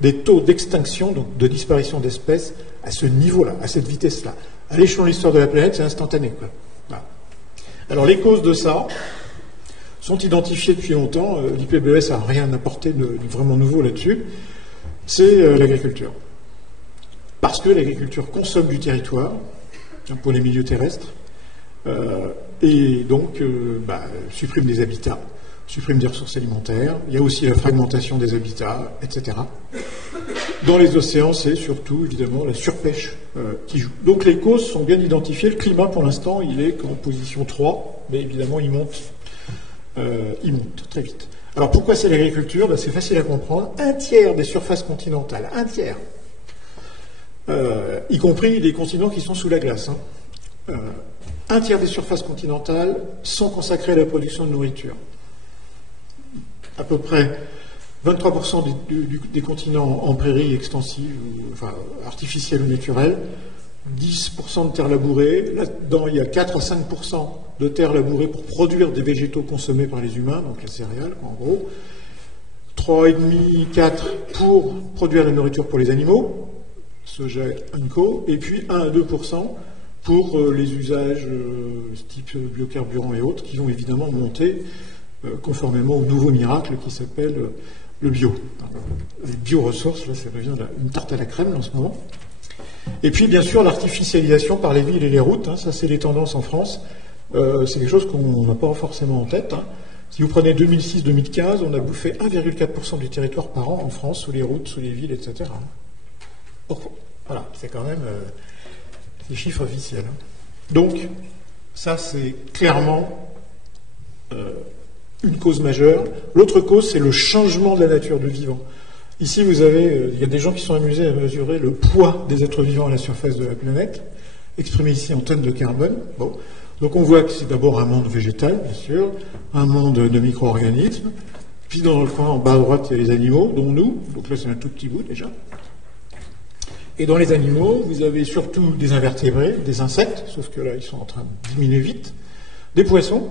des taux d'extinction, donc de disparition d'espèces, à ce niveau-là, à cette vitesse-là. À l'échelon de l'histoire de la planète, c'est instantané, quoi. Voilà. Alors les causes de ça sont identifiées depuis longtemps. L'IPBES n'a rien apporté de vraiment nouveau là-dessus. C'est l'agriculture. Parce que l'agriculture consomme du territoire, pour les milieux terrestres, et donc supprime des habitats, supprime des ressources alimentaires. Il y a aussi la fragmentation des habitats, etc. Dans les océans, c'est surtout, évidemment, la surpêche qui joue. Donc les causes sont bien identifiées. Le climat, pour l'instant, il est en position 3, mais évidemment, il monte très vite. Alors pourquoi c'est l'agriculture ? C'est facile à comprendre. 1/3 des surfaces continentales, 1/3, y compris les continents qui sont sous la glace. 1/3 des surfaces continentales sont consacrées à la production de nourriture. À peu près 23% des continents en prairies extensives, artificielles ou naturelles, 10% de terres labourées. Là-dedans, il y a 4 à 5% de terres labourées pour produire des végétaux consommés par les humains, donc les céréales, en gros. 3,5, 4 pour produire la nourriture pour les animaux, soja et co, et puis 1 à 2% pour les usages type biocarburants et autres, qui vont évidemment monter conformément au nouveau miracle qui s'appelle le bio. Les bioressources, là, ça devient une tarte à la crème en ce moment. Et puis, bien sûr, l'artificialisation par les villes et les routes, ça c'est les tendances en France. C'est quelque chose qu'on n'a pas forcément en tête. Si vous prenez 2006-2015, on a bouffé 1,4% du territoire par an en France, sous les routes, sous les villes, etc. Voilà, c'est quand même des chiffres officiels. Donc, ça c'est clairement une cause majeure. L'autre cause, c'est le changement de la nature du vivant. Ici, vous avez, il y a des gens qui sont amusés à mesurer le poids des êtres vivants à la surface de la planète, exprimé ici en tonnes de carbone. Bon. Donc on voit que c'est d'abord un monde végétal, bien sûr, un monde de micro-organismes, puis dans le coin en bas à droite, il y a les animaux, dont nous, donc là c'est un tout petit bout déjà. Et dans les animaux, vous avez surtout des invertébrés, des insectes, sauf que là ils sont en train de diminuer vite, des poissons,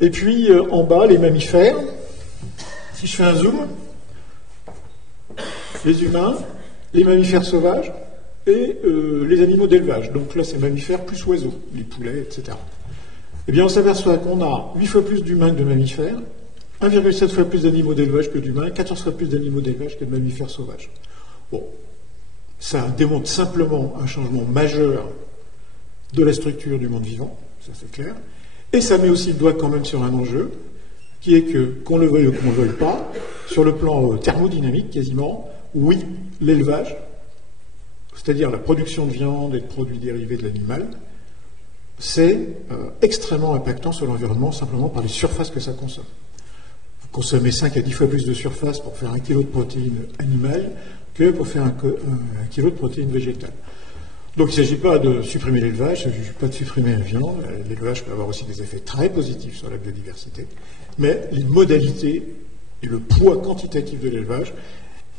et puis en bas les mammifères, Si je fais un zoom, les humains, les mammifères sauvages et les animaux d'élevage. Donc là, c'est mammifères plus oiseaux, les poulets, etc. Eh bien, on s'aperçoit qu'on a 8 fois plus d'humains que de mammifères, 1,7 fois plus d'animaux d'élevage que d'humains, 14 fois plus d'animaux d'élevage que de mammifères sauvages. Bon, ça démontre simplement un changement majeur de la structure du monde vivant, ça c'est clair, et ça met aussi le doigt quand même sur un enjeu, qui est que, qu'on le veuille ou qu'on ne le veuille pas, sur le plan thermodynamique quasiment, oui, l'élevage, c'est-à-dire la production de viande et de produits dérivés de l'animal, c'est extrêmement impactant sur l'environnement simplement par les surfaces que ça consomme. Vous consommez 5 à 10 fois plus de surface pour faire 1 kg de protéines animales que pour faire 1 kg de protéines végétales. Donc il ne s'agit pas de supprimer l'élevage, il ne s'agit pas de supprimer la viande. L'élevage peut avoir aussi des effets très positifs sur la biodiversité. Mais les modalités et le poids quantitatif de l'élevage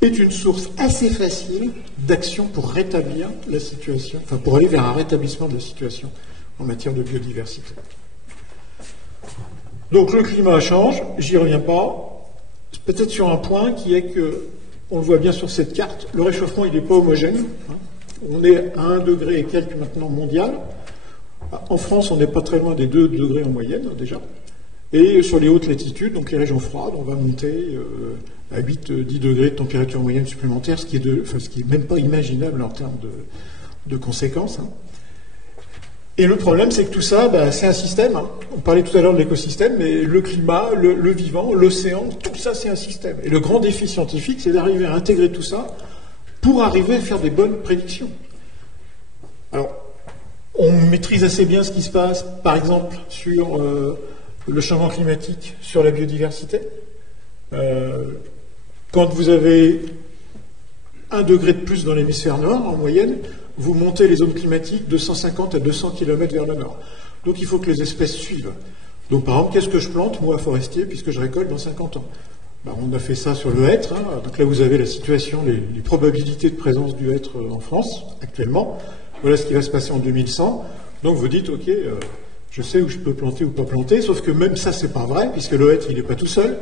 est une source assez facile d'action pour rétablir la situation, enfin pour aller vers un rétablissement de la situation en matière de biodiversité. Donc le climat change, j'y reviens pas, peut-être sur un point qui est que, on le voit bien sur cette carte, le réchauffement il n'est pas homogène. On est à 1 degré et quelques maintenant mondial. En France, on n'est pas très loin des 2 degrés en moyenne déjà. Et sur les hautes latitudes, donc les régions froides, on va monter à 8-10 degrés de température moyenne supplémentaire, ce qui est même pas imaginable en termes de conséquences. Et le problème, c'est que tout ça, c'est un système. On parlait tout à l'heure de l'écosystème, mais le climat, le vivant, l'océan, tout ça, c'est un système. Et le grand défi scientifique, c'est d'arriver à intégrer tout ça pour arriver à faire des bonnes prédictions. Alors, on maîtrise assez bien ce qui se passe, par exemple, sur le changement climatique, sur la biodiversité. Quand vous avez 1 degré de plus dans l'hémisphère nord, en moyenne, vous montez les zones climatiques de 150 à 200 km vers le nord. Donc il faut que les espèces suivent. Donc par exemple, qu'est-ce que je plante, moi, forestier, puisque je récolte dans 50 ans? On a fait ça sur le hêtre. Donc là, vous avez la situation, les probabilités de présence du hêtre en France, actuellement. Voilà ce qui va se passer en 2100. Donc vous dites, OK, je sais où je peux planter ou pas planter, sauf que même ça, c'est pas vrai, puisque le hêtre, il n'est pas tout seul.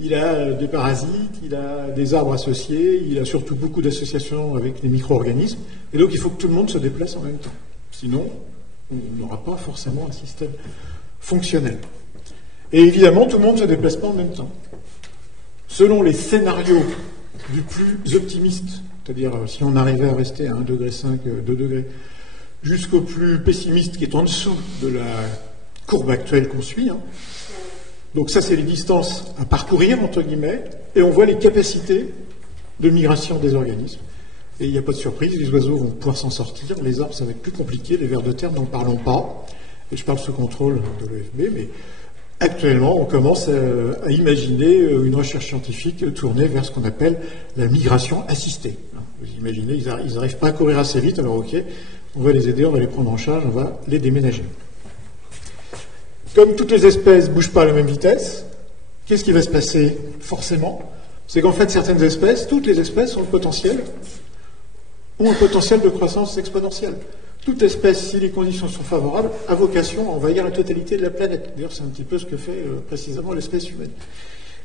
Il a des parasites, il a des arbres associés, il a surtout beaucoup d'associations avec les micro-organismes. Et donc, il faut que tout le monde se déplace en même temps. Sinon, on n'aura pas forcément un système fonctionnel. Et évidemment, tout le monde ne se déplace pas en même temps. Selon les scénarios du plus optimiste, c'est-à-dire si on arrivait à rester à 1,5 degré, 2 degrés, jusqu'au plus pessimiste qui est en dessous de la courbe actuelle qu'on suit. Donc ça, c'est les distances à parcourir, entre guillemets, et on voit les capacités de migration des organismes. Et il n'y a pas de surprise, les oiseaux vont pouvoir s'en sortir, les arbres, ça va être plus compliqué, les vers de terre, n'en parlons pas. Et je parle sous contrôle de l'OFB, mais actuellement, on commence à imaginer une recherche scientifique tournée vers ce qu'on appelle la migration assistée. Vous imaginez, ils n'arrivent pas à courir assez vite, alors ok, on va les aider, on va les prendre en charge, on va les déménager. Comme toutes les espèces ne bougent pas à la même vitesse, qu'est-ce qui va se passer forcément? C'est qu'en fait, certaines espèces, toutes les espèces ont un potentiel de croissance exponentielle. Toute espèce, si les conditions sont favorables, a vocation à envahir la totalité de la planète. D'ailleurs, c'est un petit peu ce que fait précisément l'espèce humaine.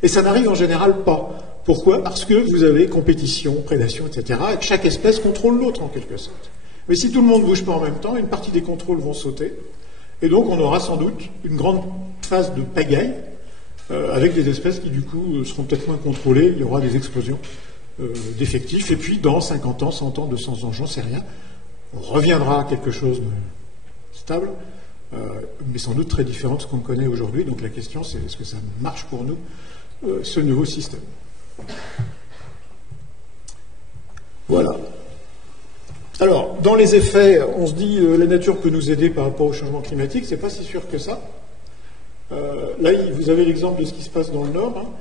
Et ça n'arrive en général pas. Pourquoi? Parce que vous avez compétition, prédation, etc., et que chaque espèce contrôle l'autre en quelque sorte. Mais si tout le monde ne bouge pas en même temps, une partie des contrôles vont sauter, et donc on aura sans doute une grande phase de pagaille, avec des espèces qui du coup seront peut-être moins contrôlées, il y aura des explosions d'effectifs, et puis dans 50 ans, 100 ans, 200 ans, j'en sais rien, on reviendra à quelque chose de stable, mais sans doute très différent de ce qu'on connaît aujourd'hui. Donc la question, c'est est-ce que ça marche pour nous, ce nouveau système? Voilà. Alors, dans les effets, on se dit la nature peut nous aider par rapport au changement climatique, c'est pas si sûr que ça. Là, vous avez l'exemple de ce qui se passe dans le nord.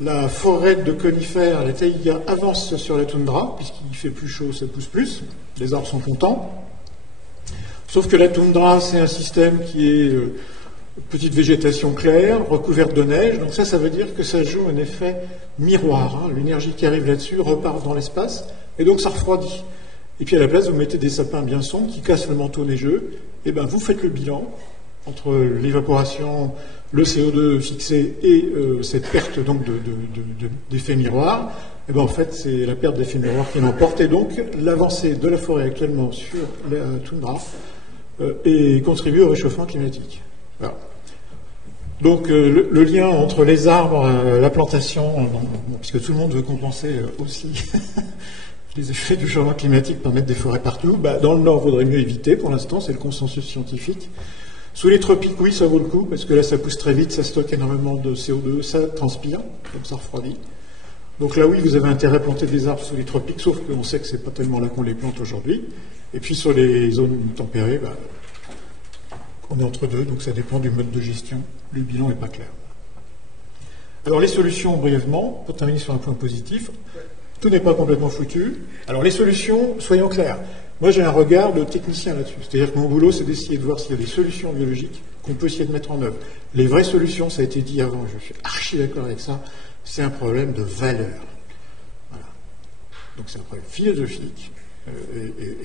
La forêt de conifères, la taïga, avance sur la toundra, puisqu'il fait plus chaud, ça pousse plus. Les arbres sont contents. Sauf que la toundra, c'est un système qui est petite végétation claire, recouverte de neige. Donc ça veut dire que ça joue un effet miroir. L'énergie qui arrive là-dessus repart dans l'espace, et donc ça refroidit. Et puis à la place, vous mettez des sapins bien sombres qui cassent le manteau neigeux. Et bien, vous faites le bilan entre l'évaporation le CO2 fixé et cette perte donc d'effet miroir, et ben en fait c'est la perte d'effet miroir qui l'emporte, et donc l'avancée de la forêt actuellement sur la toundra et contribue au réchauffement climatique. Voilà. Donc le lien entre les arbres, la plantation, puisque tout le monde veut compenser aussi les effets du changement climatique par mettre des forêts partout, dans le nord, il vaudrait mieux éviter, pour l'instant, c'est le consensus scientifique. Sous les tropiques, oui, ça vaut le coup, parce que là, ça pousse très vite, ça stocke énormément de CO2, ça transpire, comme ça refroidit. Donc là, oui, vous avez intérêt à planter des arbres sous les tropiques, sauf qu'on sait que c'est pas tellement là qu'on les plante aujourd'hui. Et puis sur les zones tempérées, on est entre deux, donc ça dépend du mode de gestion. Le bilan n'est pas clair. Alors les solutions, brièvement, pour terminer sur un point positif, tout n'est pas complètement foutu. Alors les solutions, soyons clairs. Moi j'ai un regard de technicien là-dessus. C'est-à-dire que mon boulot, c'est d'essayer de voir s'il y a des solutions biologiques qu'on peut essayer de mettre en œuvre. Les vraies solutions, ça a été dit avant, je suis archi d'accord avec ça, c'est un problème de valeur. Voilà. Donc c'est un problème philosophique.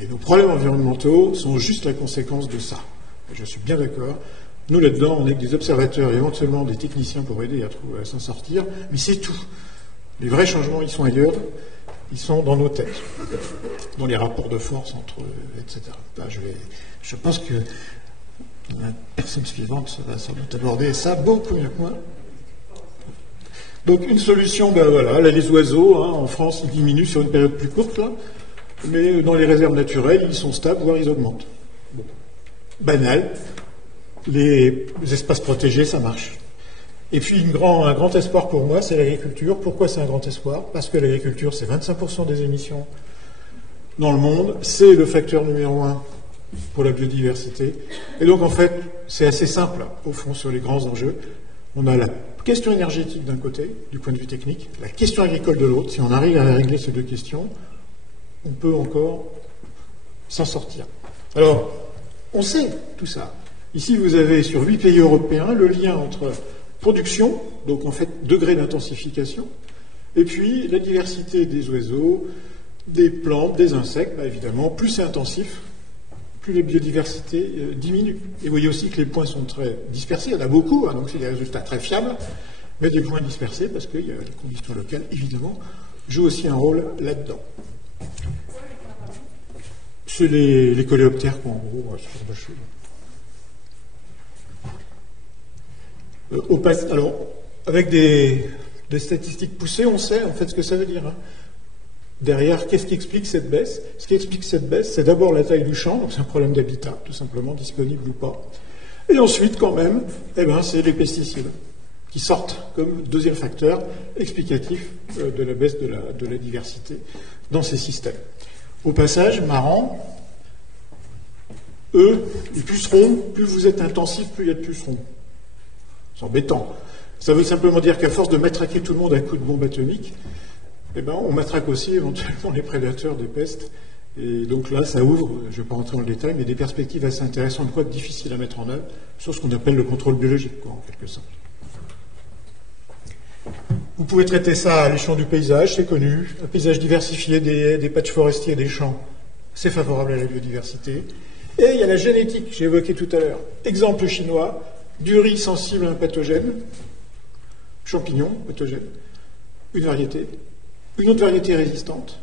Et nos problèmes environnementaux sont juste la conséquence de ça. Je suis bien d'accord. Nous, là-dedans, on est que des observateurs et éventuellement des techniciens pour aider à s'en sortir, mais c'est tout. Les vrais changements, ils sont ailleurs, ils sont dans nos têtes, dans les rapports de force entre eux, etc. Là, je pense que la personne suivante va sans doute aborder ça beaucoup mieux que moi. Donc, une solution, voilà, là, les oiseaux, en France, ils diminuent sur une période plus courte, là, mais dans les réserves naturelles, ils sont stables, voire ils augmentent. Bon. Banal. Les espaces protégés, ça marche. Et puis un grand espoir pour moi, c'est l'agriculture. Pourquoi c'est un grand espoir? Parce que l'agriculture, c'est 25% des émissions dans le monde, c'est le facteur numéro 1 pour la biodiversité. Et donc en fait, c'est assez simple, au fond, sur les grands enjeux. On a la question énergétique d'un côté, du point de vue technique, la question agricole de l'autre. Si on arrive à régler ces deux questions, on peut encore s'en sortir. Alors, on sait tout ça. Ici, vous avez sur 8 pays européens le lien entre production, donc en fait degré d'intensification, et puis la diversité des oiseaux, des plantes, des insectes, évidemment. Plus c'est intensif, plus la biodiversité diminue. Et vous voyez aussi que les points sont très dispersés, il y en a beaucoup, donc c'est des résultats très fiables, mais des points dispersés parce que les conditions locales, évidemment, jouent aussi un rôle là-dedans. C'est les coléoptères, quoi, en gros, sur le alors, avec des statistiques poussées, on sait en fait ce que ça veut dire. Derrière, qu'est-ce qui explique cette baisse? Ce qui explique cette baisse, c'est d'abord la taille du champ, donc c'est un problème d'habitat, tout simplement, disponible ou pas. Et ensuite, quand même, c'est les pesticides qui sortent comme deuxième facteur explicatif de la baisse de la diversité dans ces systèmes. Au passage, marrant, les pucerons, plus vous êtes intensif, plus il y a de pucerons. C'est embêtant. Ça veut simplement dire qu'à force de matraquer tout le monde à coup de bombe atomique, on matraque aussi éventuellement les prédateurs des pestes. Et donc là, ça ouvre, je ne vais pas rentrer dans le détail, mais des perspectives assez intéressantes, quoique difficiles à mettre en œuvre, sur ce qu'on appelle le contrôle biologique, en quelque sorte. Vous pouvez traiter ça à l'échelon du paysage, c'est connu. Un paysage diversifié, des patchs forestiers, des champs, c'est favorable à la biodiversité. Et il y a la génétique, j'ai évoqué tout à l'heure. Exemple chinois, du riz sensible à un pathogène, champignon pathogène, une variété, une autre variété résistante.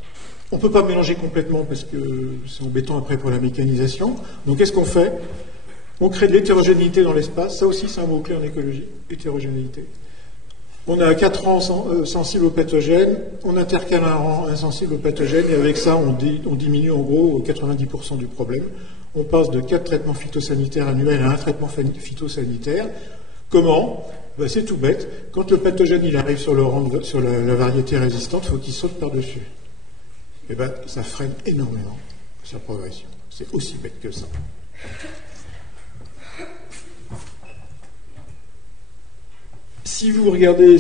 On ne peut pas mélanger complètement parce que c'est embêtant après pour la mécanisation. Donc qu'est-ce qu'on fait? On crée de l'hétérogénéité dans l'espace. Ça aussi, c'est un mot-clé en écologie, hétérogénéité. On a 4 rangs sensibles aux pathogènes, on intercale un rang insensible aux pathogènes, et avec ça, on diminue en gros 90% du problème. On passe de 4 traitements phytosanitaires annuels à un traitement phytosanitaire. Comment? C'est tout bête. Quand le pathogène il arrive sur la variété résistante, il faut qu'il saute par-dessus. Et ça freine énormément sa progression. C'est aussi bête que ça. Si vous regardez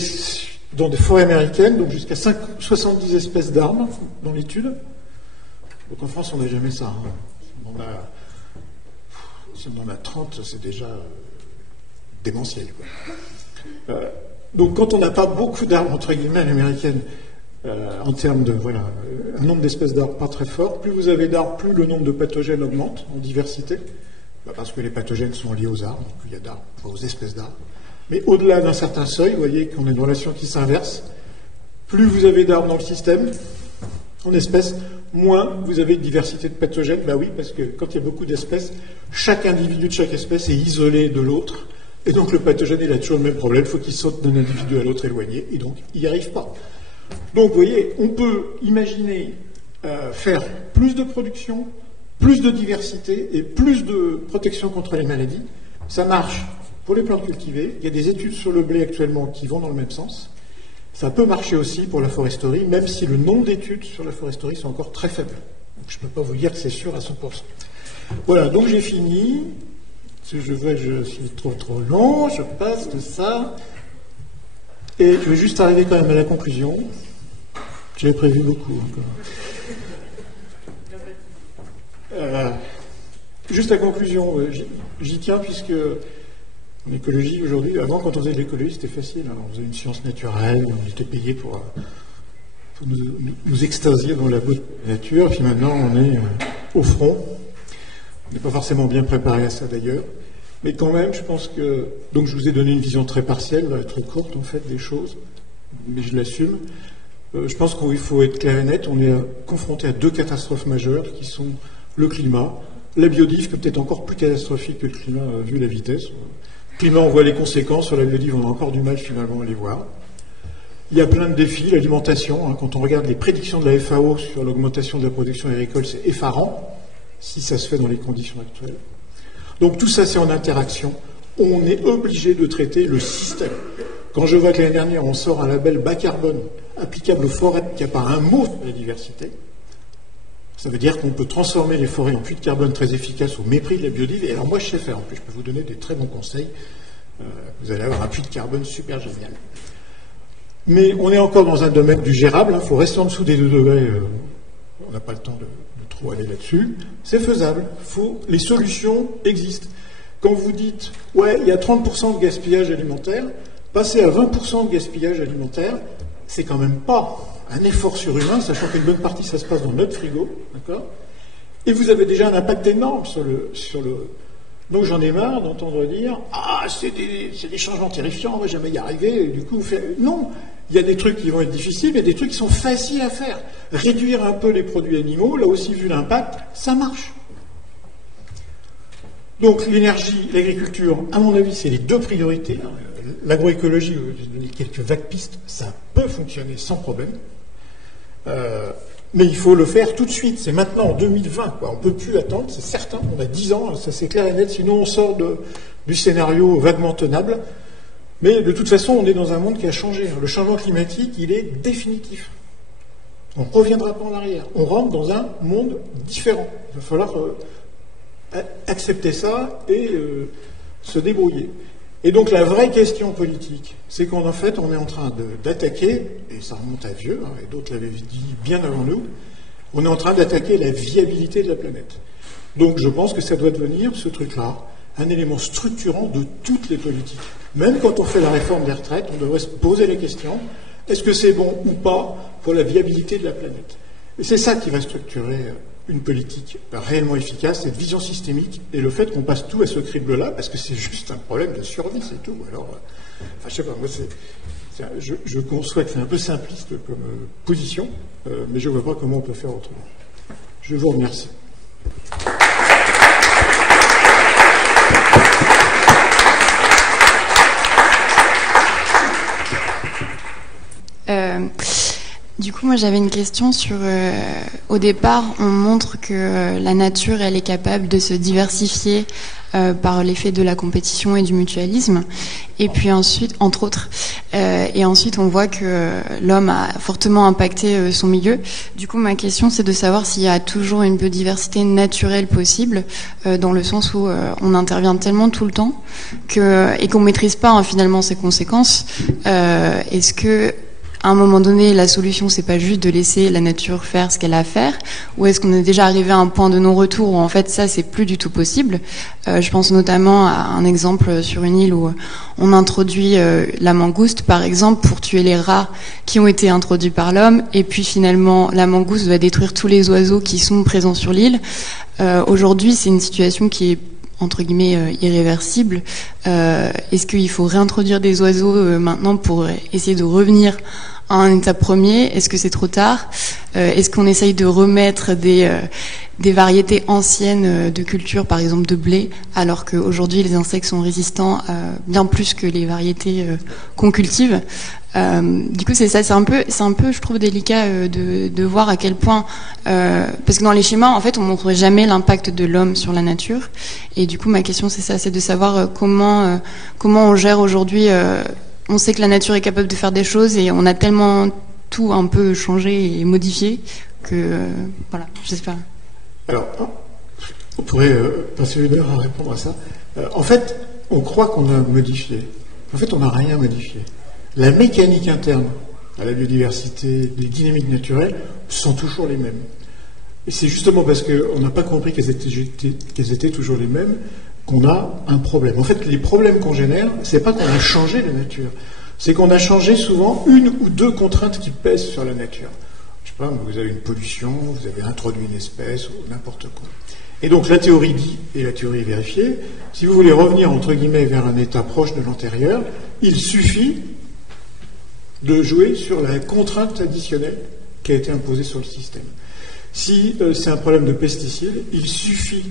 dans des forêts américaines, donc jusqu'à 70 espèces d'arbres dans l'étude, donc en France on n'a jamais ça. Si on en a 30, c'est déjà démentiel. Donc quand on n'a pas beaucoup d'arbres, entre guillemets, à l'américaine, en termes de, un nombre d'espèces d'arbres pas très fort, plus vous avez d'arbres, plus le nombre de pathogènes augmente en diversité, parce que les pathogènes sont liés aux arbres, plus il y a d'arbres, aux espèces d'arbres. Mais au-delà d'un certain seuil, vous voyez qu'on a une relation qui s'inverse. Plus vous avez d'arbres dans le système, en espèces, moins vous avez de diversité de pathogènes. Ben oui, parce que quand il y a beaucoup d'espèces, chaque individu de chaque espèce est isolé de l'autre. Et donc le pathogène, il a toujours le même problème. Il faut qu'il saute d'un individu à l'autre éloigné. Et donc, il n'y arrive pas. Donc, vous voyez, on peut imaginer faire plus de production, plus de diversité et plus de protection contre les maladies. Ça marche pour les plantes cultivées. Il y a des études sur le blé actuellement qui vont dans le même sens. Ça peut marcher aussi pour la foresterie, même si le nombre d'études sur la foresterie sont encore très faibles. Donc, je ne peux pas vous dire que c'est sûr à 100%. Voilà, donc j'ai fini. Si je vois que je suis trop long, je passe de ça. Et je vais juste arriver quand même à la conclusion. J'avais prévu beaucoup encore. Juste la conclusion, j'y tiens puisque en écologie aujourd'hui, avant quand on faisait de l'écologie c'était facile, on faisait une science naturelle, on était payé pour nous extasier dans la beauté de la nature, puis maintenant on est au front. On n'est pas forcément bien préparé à ça d'ailleurs, mais quand même je pense que, donc je vous ai donné une vision très partielle, très courte en fait des choses, mais je l'assume. Je pense qu'il faut être clair et net, on est confronté à deux catastrophes majeures qui sont le climat, la biodive, qui est peut-être encore plus catastrophique que le climat vu la vitesse. Le climat, on voit les conséquences, sur la biodive, on a encore du mal finalement à les voir. Il y a plein de défis, l'alimentation, quand on regarde les prédictions de la FAO sur l'augmentation de la production agricole, c'est effarant, si ça se fait dans les conditions actuelles. Donc tout ça, c'est en interaction. On est obligé de traiter le système. Quand je vois que l'année dernière, on sort un label bas carbone applicable aux forêts qui n'a pas un mot sur la diversité, ça veut dire qu'on peut transformer les forêts en puits de carbone très efficaces au mépris de la biodive. Et alors moi, je sais faire. En plus, je peux vous donner des très bons conseils. Vous allez avoir un puits de carbone super génial. Mais on est encore dans un domaine du gérable. Il faut rester en dessous des 2 degrés. On n'a pas le temps de trop aller là-dessus. C'est faisable. Les solutions existent. Quand vous dites, ouais, il y a 30% de gaspillage alimentaire, passer à 20% de gaspillage alimentaire, c'est quand même pas un effort surhumain, sachant qu'une bonne partie, ça se passe dans notre frigo, d'accord ? Et vous avez déjà un impact énorme sur le... Donc j'en ai marre d'entendre dire « Ah, c'est des changements terrifiants, on ne va jamais y arriver. » Du coup, non, il y a des trucs qui vont être difficiles, mais il y a des trucs qui sont faciles à faire. Réduire un peu les produits animaux, là aussi, vu l'impact, ça marche. Donc l'énergie, l'agriculture, à mon avis, c'est les deux priorités. L'agroécologie, je vais donner quelques vagues pistes, ça peut fonctionner sans problème. Mais il faut le faire tout de suite, c'est maintenant, en 2020. On ne peut plus attendre, c'est certain, on a 10 ans, ça c'est clair et net, sinon on sort du scénario vaguement tenable. Mais de toute façon, on est dans un monde qui a changé. Le changement climatique, il est définitif. On ne reviendra pas en arrière. On rentre dans un monde différent. Il va falloir accepter ça et se débrouiller. Et donc la vraie question politique, c'est qu'en fait, on est en train d'attaquer, et ça remonte à vieux, et d'autres l'avaient dit bien avant nous, on est en train d'attaquer la viabilité de la planète. Donc je pense que ça doit devenir, ce truc-là, un élément structurant de toutes les politiques. Même quand on fait la réforme des retraites, on devrait se poser la question, est-ce que c'est bon ou pas pour la viabilité de la planète ? Et c'est ça qui va structurer une politique réellement efficace, cette vision systémique, et le fait qu'on passe tout à ce crible-là, parce que c'est juste un problème de survie, c'est tout. Alors, enfin, je sais pas, moi, je conçois que c'est un peu simpliste comme position, mais je ne vois pas comment on peut faire autrement. Je vous remercie. Du coup, moi, j'avais une question sur... au départ, on montre que la nature, elle est capable de se diversifier par l'effet de la compétition et du mutualisme. Et puis ensuite, entre autres, et ensuite, on voit que l'homme a fortement impacté son milieu. Du coup, ma question, c'est de savoir s'il y a toujours une biodiversité naturelle possible, dans le sens où on intervient tellement tout le temps et qu'on maîtrise pas finalement ses conséquences. Est-ce que à un moment donné, la solution, c'est pas juste de laisser la nature faire ce qu'elle a à faire, ou est-ce qu'on est déjà arrivé à un point de non-retour où en fait ça, c'est plus du tout possible. Je pense notamment à un exemple sur une île où on introduit la mangouste, par exemple, pour tuer les rats qui ont été introduits par l'homme, et puis finalement, la mangouste va détruire tous les oiseaux qui sont présents sur l'île. Aujourd'hui, c'est une situation qui est entre guillemets irréversible. Est-ce qu'il faut réintroduire des oiseaux maintenant pour essayer de revenir à un état premier? Est-ce que c'est trop tard? Est-ce qu'on essaye de remettre des variétés anciennes de culture, par exemple de blé, alors qu'aujourd'hui les insectes sont résistants bien plus que les variétés qu'on cultive? Du coup, c'est ça, c'est un peu, je trouve, délicat de voir à quel point, parce que dans les schémas, en fait, on montre jamais l'impact de l'homme sur la nature. Et du coup, ma question, c'est ça, c'est de savoir comment on gère aujourd'hui. On sait que la nature est capable de faire des choses et on a tellement tout un peu changé et modifié que, voilà, j'espère. Alors, on pourrait passer une heure à répondre à ça. En fait, on croit qu'on a modifié. En fait, on n'a rien modifié. La mécanique interne à la biodiversité, les dynamiques naturelles sont toujours les mêmes. Et c'est justement parce qu'on n'a pas compris qu'elles étaient toujours les mêmes qu'on a un problème. En fait, les problèmes qu'on génère, c'est pas qu'on a changé la nature, c'est qu'on a changé souvent une ou deux contraintes qui pèsent sur la nature. Je sais pas, vous avez une pollution, vous avez introduit une espèce ou n'importe quoi. Et donc la théorie dit, et la théorie est vérifiée, si vous voulez revenir entre guillemets vers un état proche de l'antérieur, il suffit de jouer sur la contrainte additionnelle qui a été imposée sur le système. Si c'est un problème de pesticides, il suffit,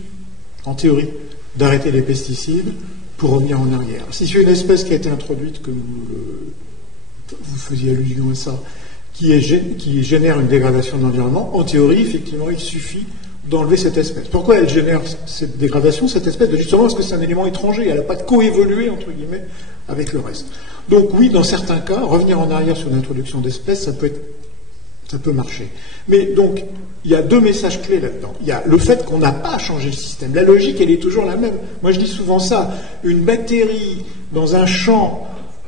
en théorie, d'arrêter les pesticides pour revenir en arrière. Si c'est une espèce qui a été introduite, comme vous faisiez allusion à ça, qui génère une dégradation de l'environnement, en théorie, effectivement, il suffit d'enlever cette espèce. Pourquoi elle génère cette dégradation, cette espèce? Justement parce que c'est un élément étranger, elle n'a pas coévolué, entre guillemets, avec le reste. Donc oui, dans certains cas, revenir en arrière sur l'introduction d'espèces, ça peut marcher. Mais donc, il y a deux messages clés là-dedans. Il y a le fait qu'on n'a pas changé le système. La logique, elle est toujours la même. Moi, je dis souvent ça. Une bactérie dans un champ,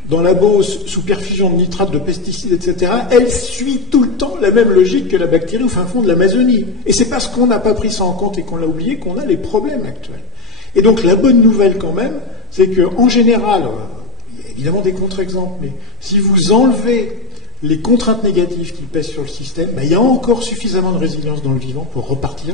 dans la Beauce, sous perfusion de nitrates, de pesticides, etc., elle suit tout le temps la même logique que la bactérie au fin fond de l'Amazonie. Et c'est parce qu'on n'a pas pris ça en compte et qu'on l'a oublié qu'on a les problèmes actuels. Et donc, la bonne nouvelle, quand même, c'est qu'en général, il y a évidemment des contre-exemples, mais si vous enlevez les contraintes négatives qui pèsent sur le système, il y a encore suffisamment de résilience dans le vivant pour repartir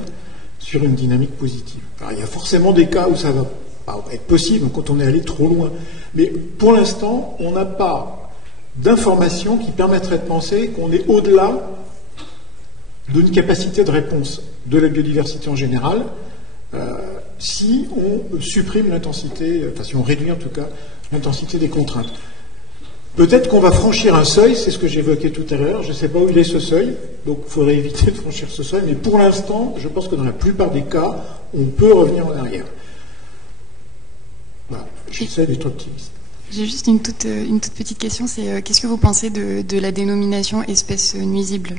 sur une dynamique positive. Alors, il y a forcément des cas où ça va pas être possible quand on est allé trop loin. Mais pour l'instant, on n'a pas d'informations qui permettraient de penser qu'on est au-delà d'une capacité de réponse de la biodiversité en général, si on supprime l'intensité, enfin si on réduit en tout cas l'intensité des contraintes. Peut-être qu'on va franchir un seuil, c'est ce que j'évoquais tout à l'heure, je ne sais pas où il est ce seuil, donc il faudrait éviter de franchir ce seuil, mais pour l'instant, je pense que dans la plupart des cas, on peut revenir en arrière. Voilà, j'essaie d'être optimiste. J'ai juste une toute petite question, c'est qu'est-ce que vous pensez de la dénomination espèce nuisible?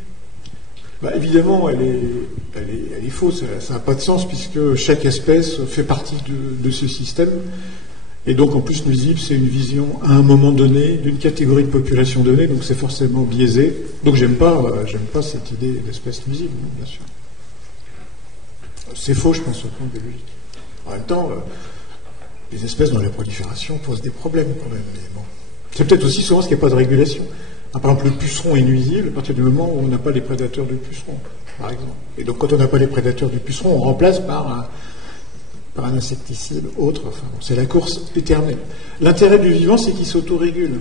Évidemment, elle est fausse, ça n'a pas de sens puisque chaque espèce fait partie de ce système. Et donc, en plus, nuisible, c'est une vision à un moment donné d'une catégorie de population donnée, donc c'est forcément biaisé. Donc, j'aime pas cette idée d'espèce nuisible, bien sûr. C'est faux, je pense, au point de vue biologique. En même temps, les espèces dans la prolifération posent des problèmes quand même. Mais bon. C'est peut-être aussi souvent parce qu'il n'y a pas de régulation. Par exemple, le puceron est nuisible à partir du moment où on n'a pas les prédateurs du puceron, par exemple. Et donc, quand on n'a pas les prédateurs du puceron, on remplace par un insecticide autre. Enfin, c'est la course éternelle. L'intérêt du vivant, c'est qu'il s'autorégule.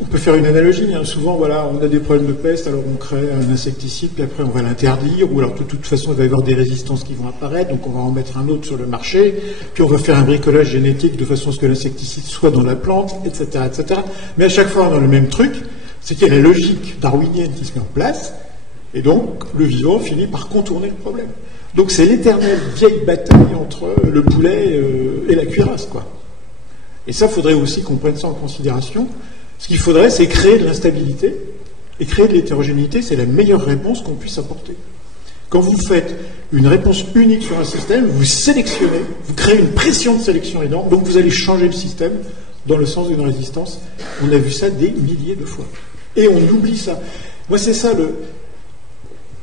On peut faire une analogie. Souvent, voilà, on a des problèmes de peste, alors on crée un insecticide, puis après on va l'interdire, ou alors de toute façon, il va y avoir des résistances qui vont apparaître, donc on va en mettre un autre sur le marché, puis on va faire un bricolage génétique de façon à ce que l'insecticide soit dans la plante, etc., etc. Mais à chaque fois, on a le même truc, c'est qu'il y a la logique darwinienne qui se met en place, et donc le vivant finit par contourner le problème. Donc c'est l'éternelle vieille bataille entre le poulet et la cuirasse, quoi. Et ça, il faudrait aussi qu'on prenne ça en considération. Ce qu'il faudrait, c'est créer de l'instabilité et créer de l'hétérogénéité. C'est la meilleure réponse qu'on puisse apporter. Quand vous faites une réponse unique sur un système, vous sélectionnez, vous créez une pression de sélection énorme, donc vous allez changer le système dans le sens d'une résistance. On a vu ça des milliers de fois. Et on oublie ça. Moi, c'est ça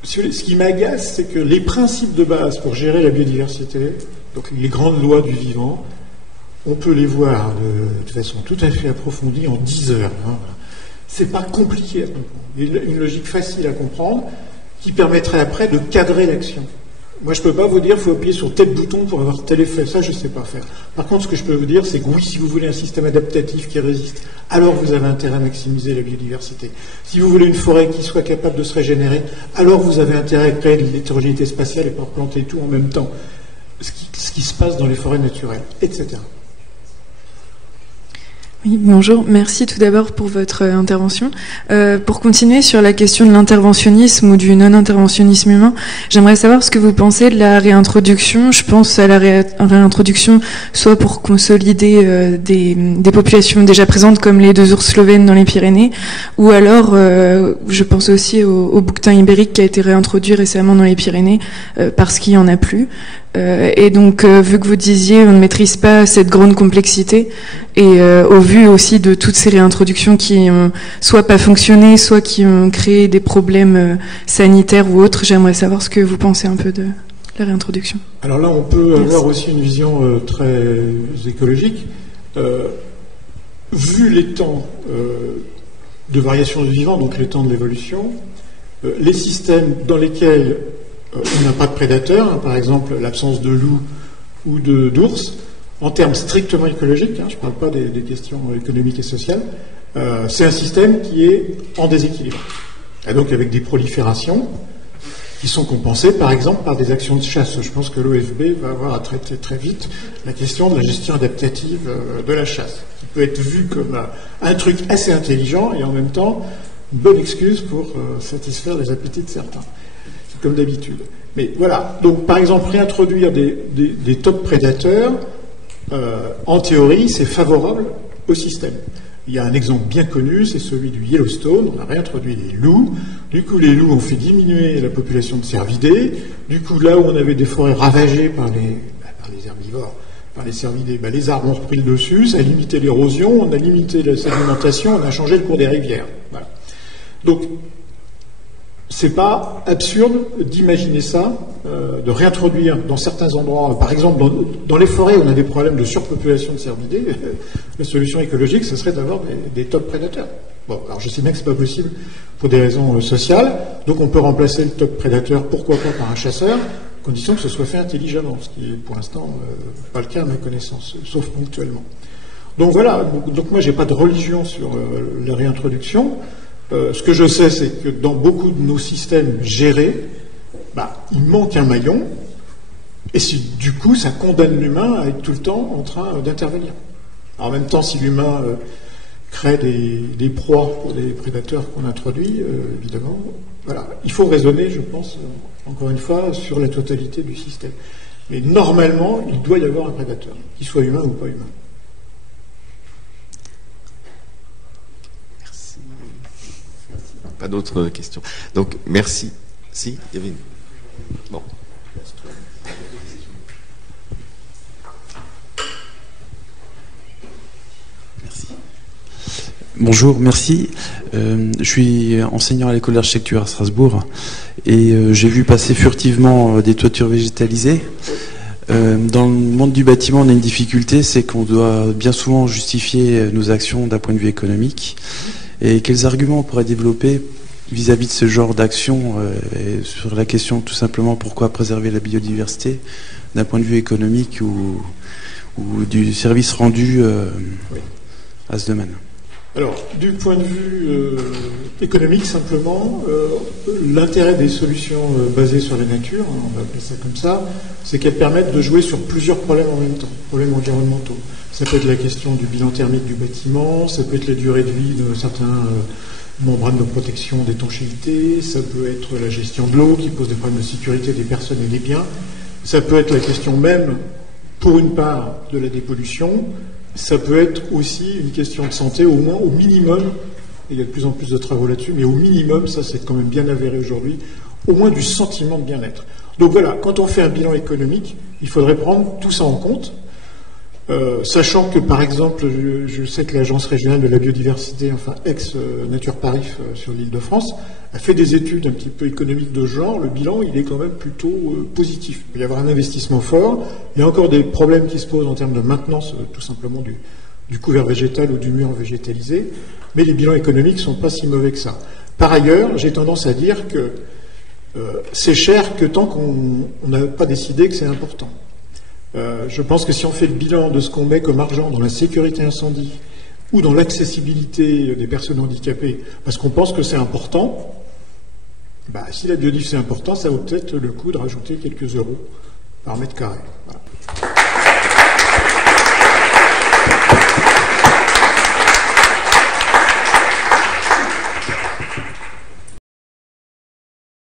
ce qui m'agace, c'est que les principes de base pour gérer la biodiversité, donc les grandes lois du vivant, on peut les voir de façon tout à fait approfondie en 10 heures. C'est pas compliqué à comprendre. Il y a une logique facile à comprendre qui permettrait après de cadrer l'action. Moi, je ne peux pas vous dire qu'il faut appuyer sur tel bouton pour avoir tel effet. Ça, je ne sais pas faire. Par contre, ce que je peux vous dire, c'est que oui, si vous voulez un système adaptatif qui résiste, alors vous avez intérêt à maximiser la biodiversité. Si vous voulez une forêt qui soit capable de se régénérer, alors vous avez intérêt à créer de l'hétérogénéité spatiale et pas planter tout en même temps. Ce qui se passe dans les forêts naturelles, etc. Oui, bonjour. Merci tout d'abord pour votre intervention. Pour continuer sur la question de l'interventionnisme ou du non-interventionnisme humain, j'aimerais savoir ce que vous pensez de la réintroduction. Je pense à la réintroduction soit pour consolider des populations déjà présentes comme les 2 ours slovènes dans les Pyrénées, ou alors je pense aussi au bouquetin ibérique qui a été réintroduit récemment dans les Pyrénées parce qu'il n'y en a plus. Et donc, vu que vous disiez on ne maîtrise pas cette grande complexité, et au vu aussi de toutes ces réintroductions qui ont soit pas fonctionné, soit qui ont créé des problèmes sanitaires ou autres, j'aimerais savoir ce que vous pensez un peu de la réintroduction. Alors là, on peut avoir aussi une vision très écologique. Vu les temps de variation du vivant, donc les temps de l'évolution, les systèmes dans lesquels on n'a pas de prédateurs, par exemple l'absence de loups ou d'ours, en termes strictement écologiques, je ne parle pas des questions économiques et sociales, c'est un système qui est en déséquilibre. Et donc avec des proliférations qui sont compensées, par exemple, par des actions de chasse. Je pense que l'OFB va avoir à traiter très vite la question de la gestion adaptative de la chasse, qui peut être vue comme un truc assez intelligent et en même temps une bonne excuse pour satisfaire les appétits de certains. Comme d'habitude. Mais voilà, donc par exemple, réintroduire des top prédateurs, en théorie, c'est favorable au système. Il y a un exemple bien connu, c'est celui du Yellowstone. On a réintroduit les loups. Du coup, les loups ont fait diminuer la population de cervidés. Du coup, là où on avait des forêts ravagées par les herbivores, par les cervidés, les arbres ont repris le dessus, ça a limité l'érosion, on a limité la sédimentation, on a changé le cours des rivières. Voilà. Donc, c'est pas absurde d'imaginer ça, de réintroduire dans certains endroits, par exemple dans les forêts où on a des problèmes de surpopulation de cervidés, la solution écologique, ce serait d'avoir des top prédateurs. Bon, alors je sais bien que c'est pas possible pour des raisons sociales, donc on peut remplacer le top prédateur, pourquoi pas par un chasseur, à condition que ce soit fait intelligemment, ce qui est pour l'instant pas le cas à ma connaissance, sauf ponctuellement. Donc voilà, donc moi j'ai pas de religion sur la réintroduction. Ce que je sais, c'est que dans beaucoup de nos systèmes gérés, il manque un maillon, et du coup, ça condamne l'humain à être tout le temps en train d'intervenir. En même temps, si l'humain crée des proies pour des prédateurs qu'on introduit, évidemment, voilà. Il faut raisonner, je pense, encore une fois, sur la totalité du système. Mais normalement, il doit y avoir un prédateur, qu'il soit humain ou pas humain. Pas d'autres questions. Donc, merci. Si, il y avait une... Bon. Merci. Bonjour, merci. Je suis enseignant à l'école d'architecture à Strasbourg et j'ai vu passer furtivement des toitures végétalisées. Dans le monde du bâtiment, on a une difficulté, c'est qu'on doit bien souvent justifier nos actions d'un point de vue économique. Et quels arguments on pourrait développer vis-à-vis de ce genre d'action sur la question tout simplement pourquoi préserver la biodiversité d'un point de vue économique ou du service rendu à ce domaine? Alors, du point de vue économique, simplement, l'intérêt des solutions basées sur la nature, on va appeler ça comme ça, c'est qu'elles permettent de jouer sur plusieurs problèmes en même temps, problèmes environnementaux. Ça peut être la question du bilan thermique du bâtiment, ça peut être la durée de vie de certains membranes de protection d'étanchéité, ça peut être la gestion de l'eau qui pose des problèmes de sécurité des personnes et des biens, ça peut être la question même, pour une part, de la dépollution, ça peut être aussi une question de santé, au moins, au minimum, et il y a de plus en plus de travaux là-dessus, mais au minimum, ça c'est quand même bien avéré aujourd'hui, au moins du sentiment de bien-être. Donc voilà, quand on fait un bilan économique, il faudrait prendre tout ça en compte, sachant que par exemple, je sais que l'Agence régionale de la biodiversité, enfin ex-Nature Paris sur l'Île-de-France, a fait des études un petit peu économiques de ce genre. Le bilan, il est quand même plutôt positif. Il peut y avoir un investissement fort. Il y a encore des problèmes qui se posent en termes de maintenance, tout simplement du couvert végétal ou du mur végétalisé. Mais les bilans économiques ne sont pas si mauvais que ça. Par ailleurs, j'ai tendance à dire que c'est cher que tant qu'on n'a pas décidé que c'est important. Je pense que si on fait le bilan de ce qu'on met comme argent dans la sécurité incendie ou dans l'accessibilité des personnes handicapées, parce qu'on pense que c'est important, si la biodiff c'est important, ça vaut peut-être le coup de rajouter quelques euros par mètre carré. Voilà.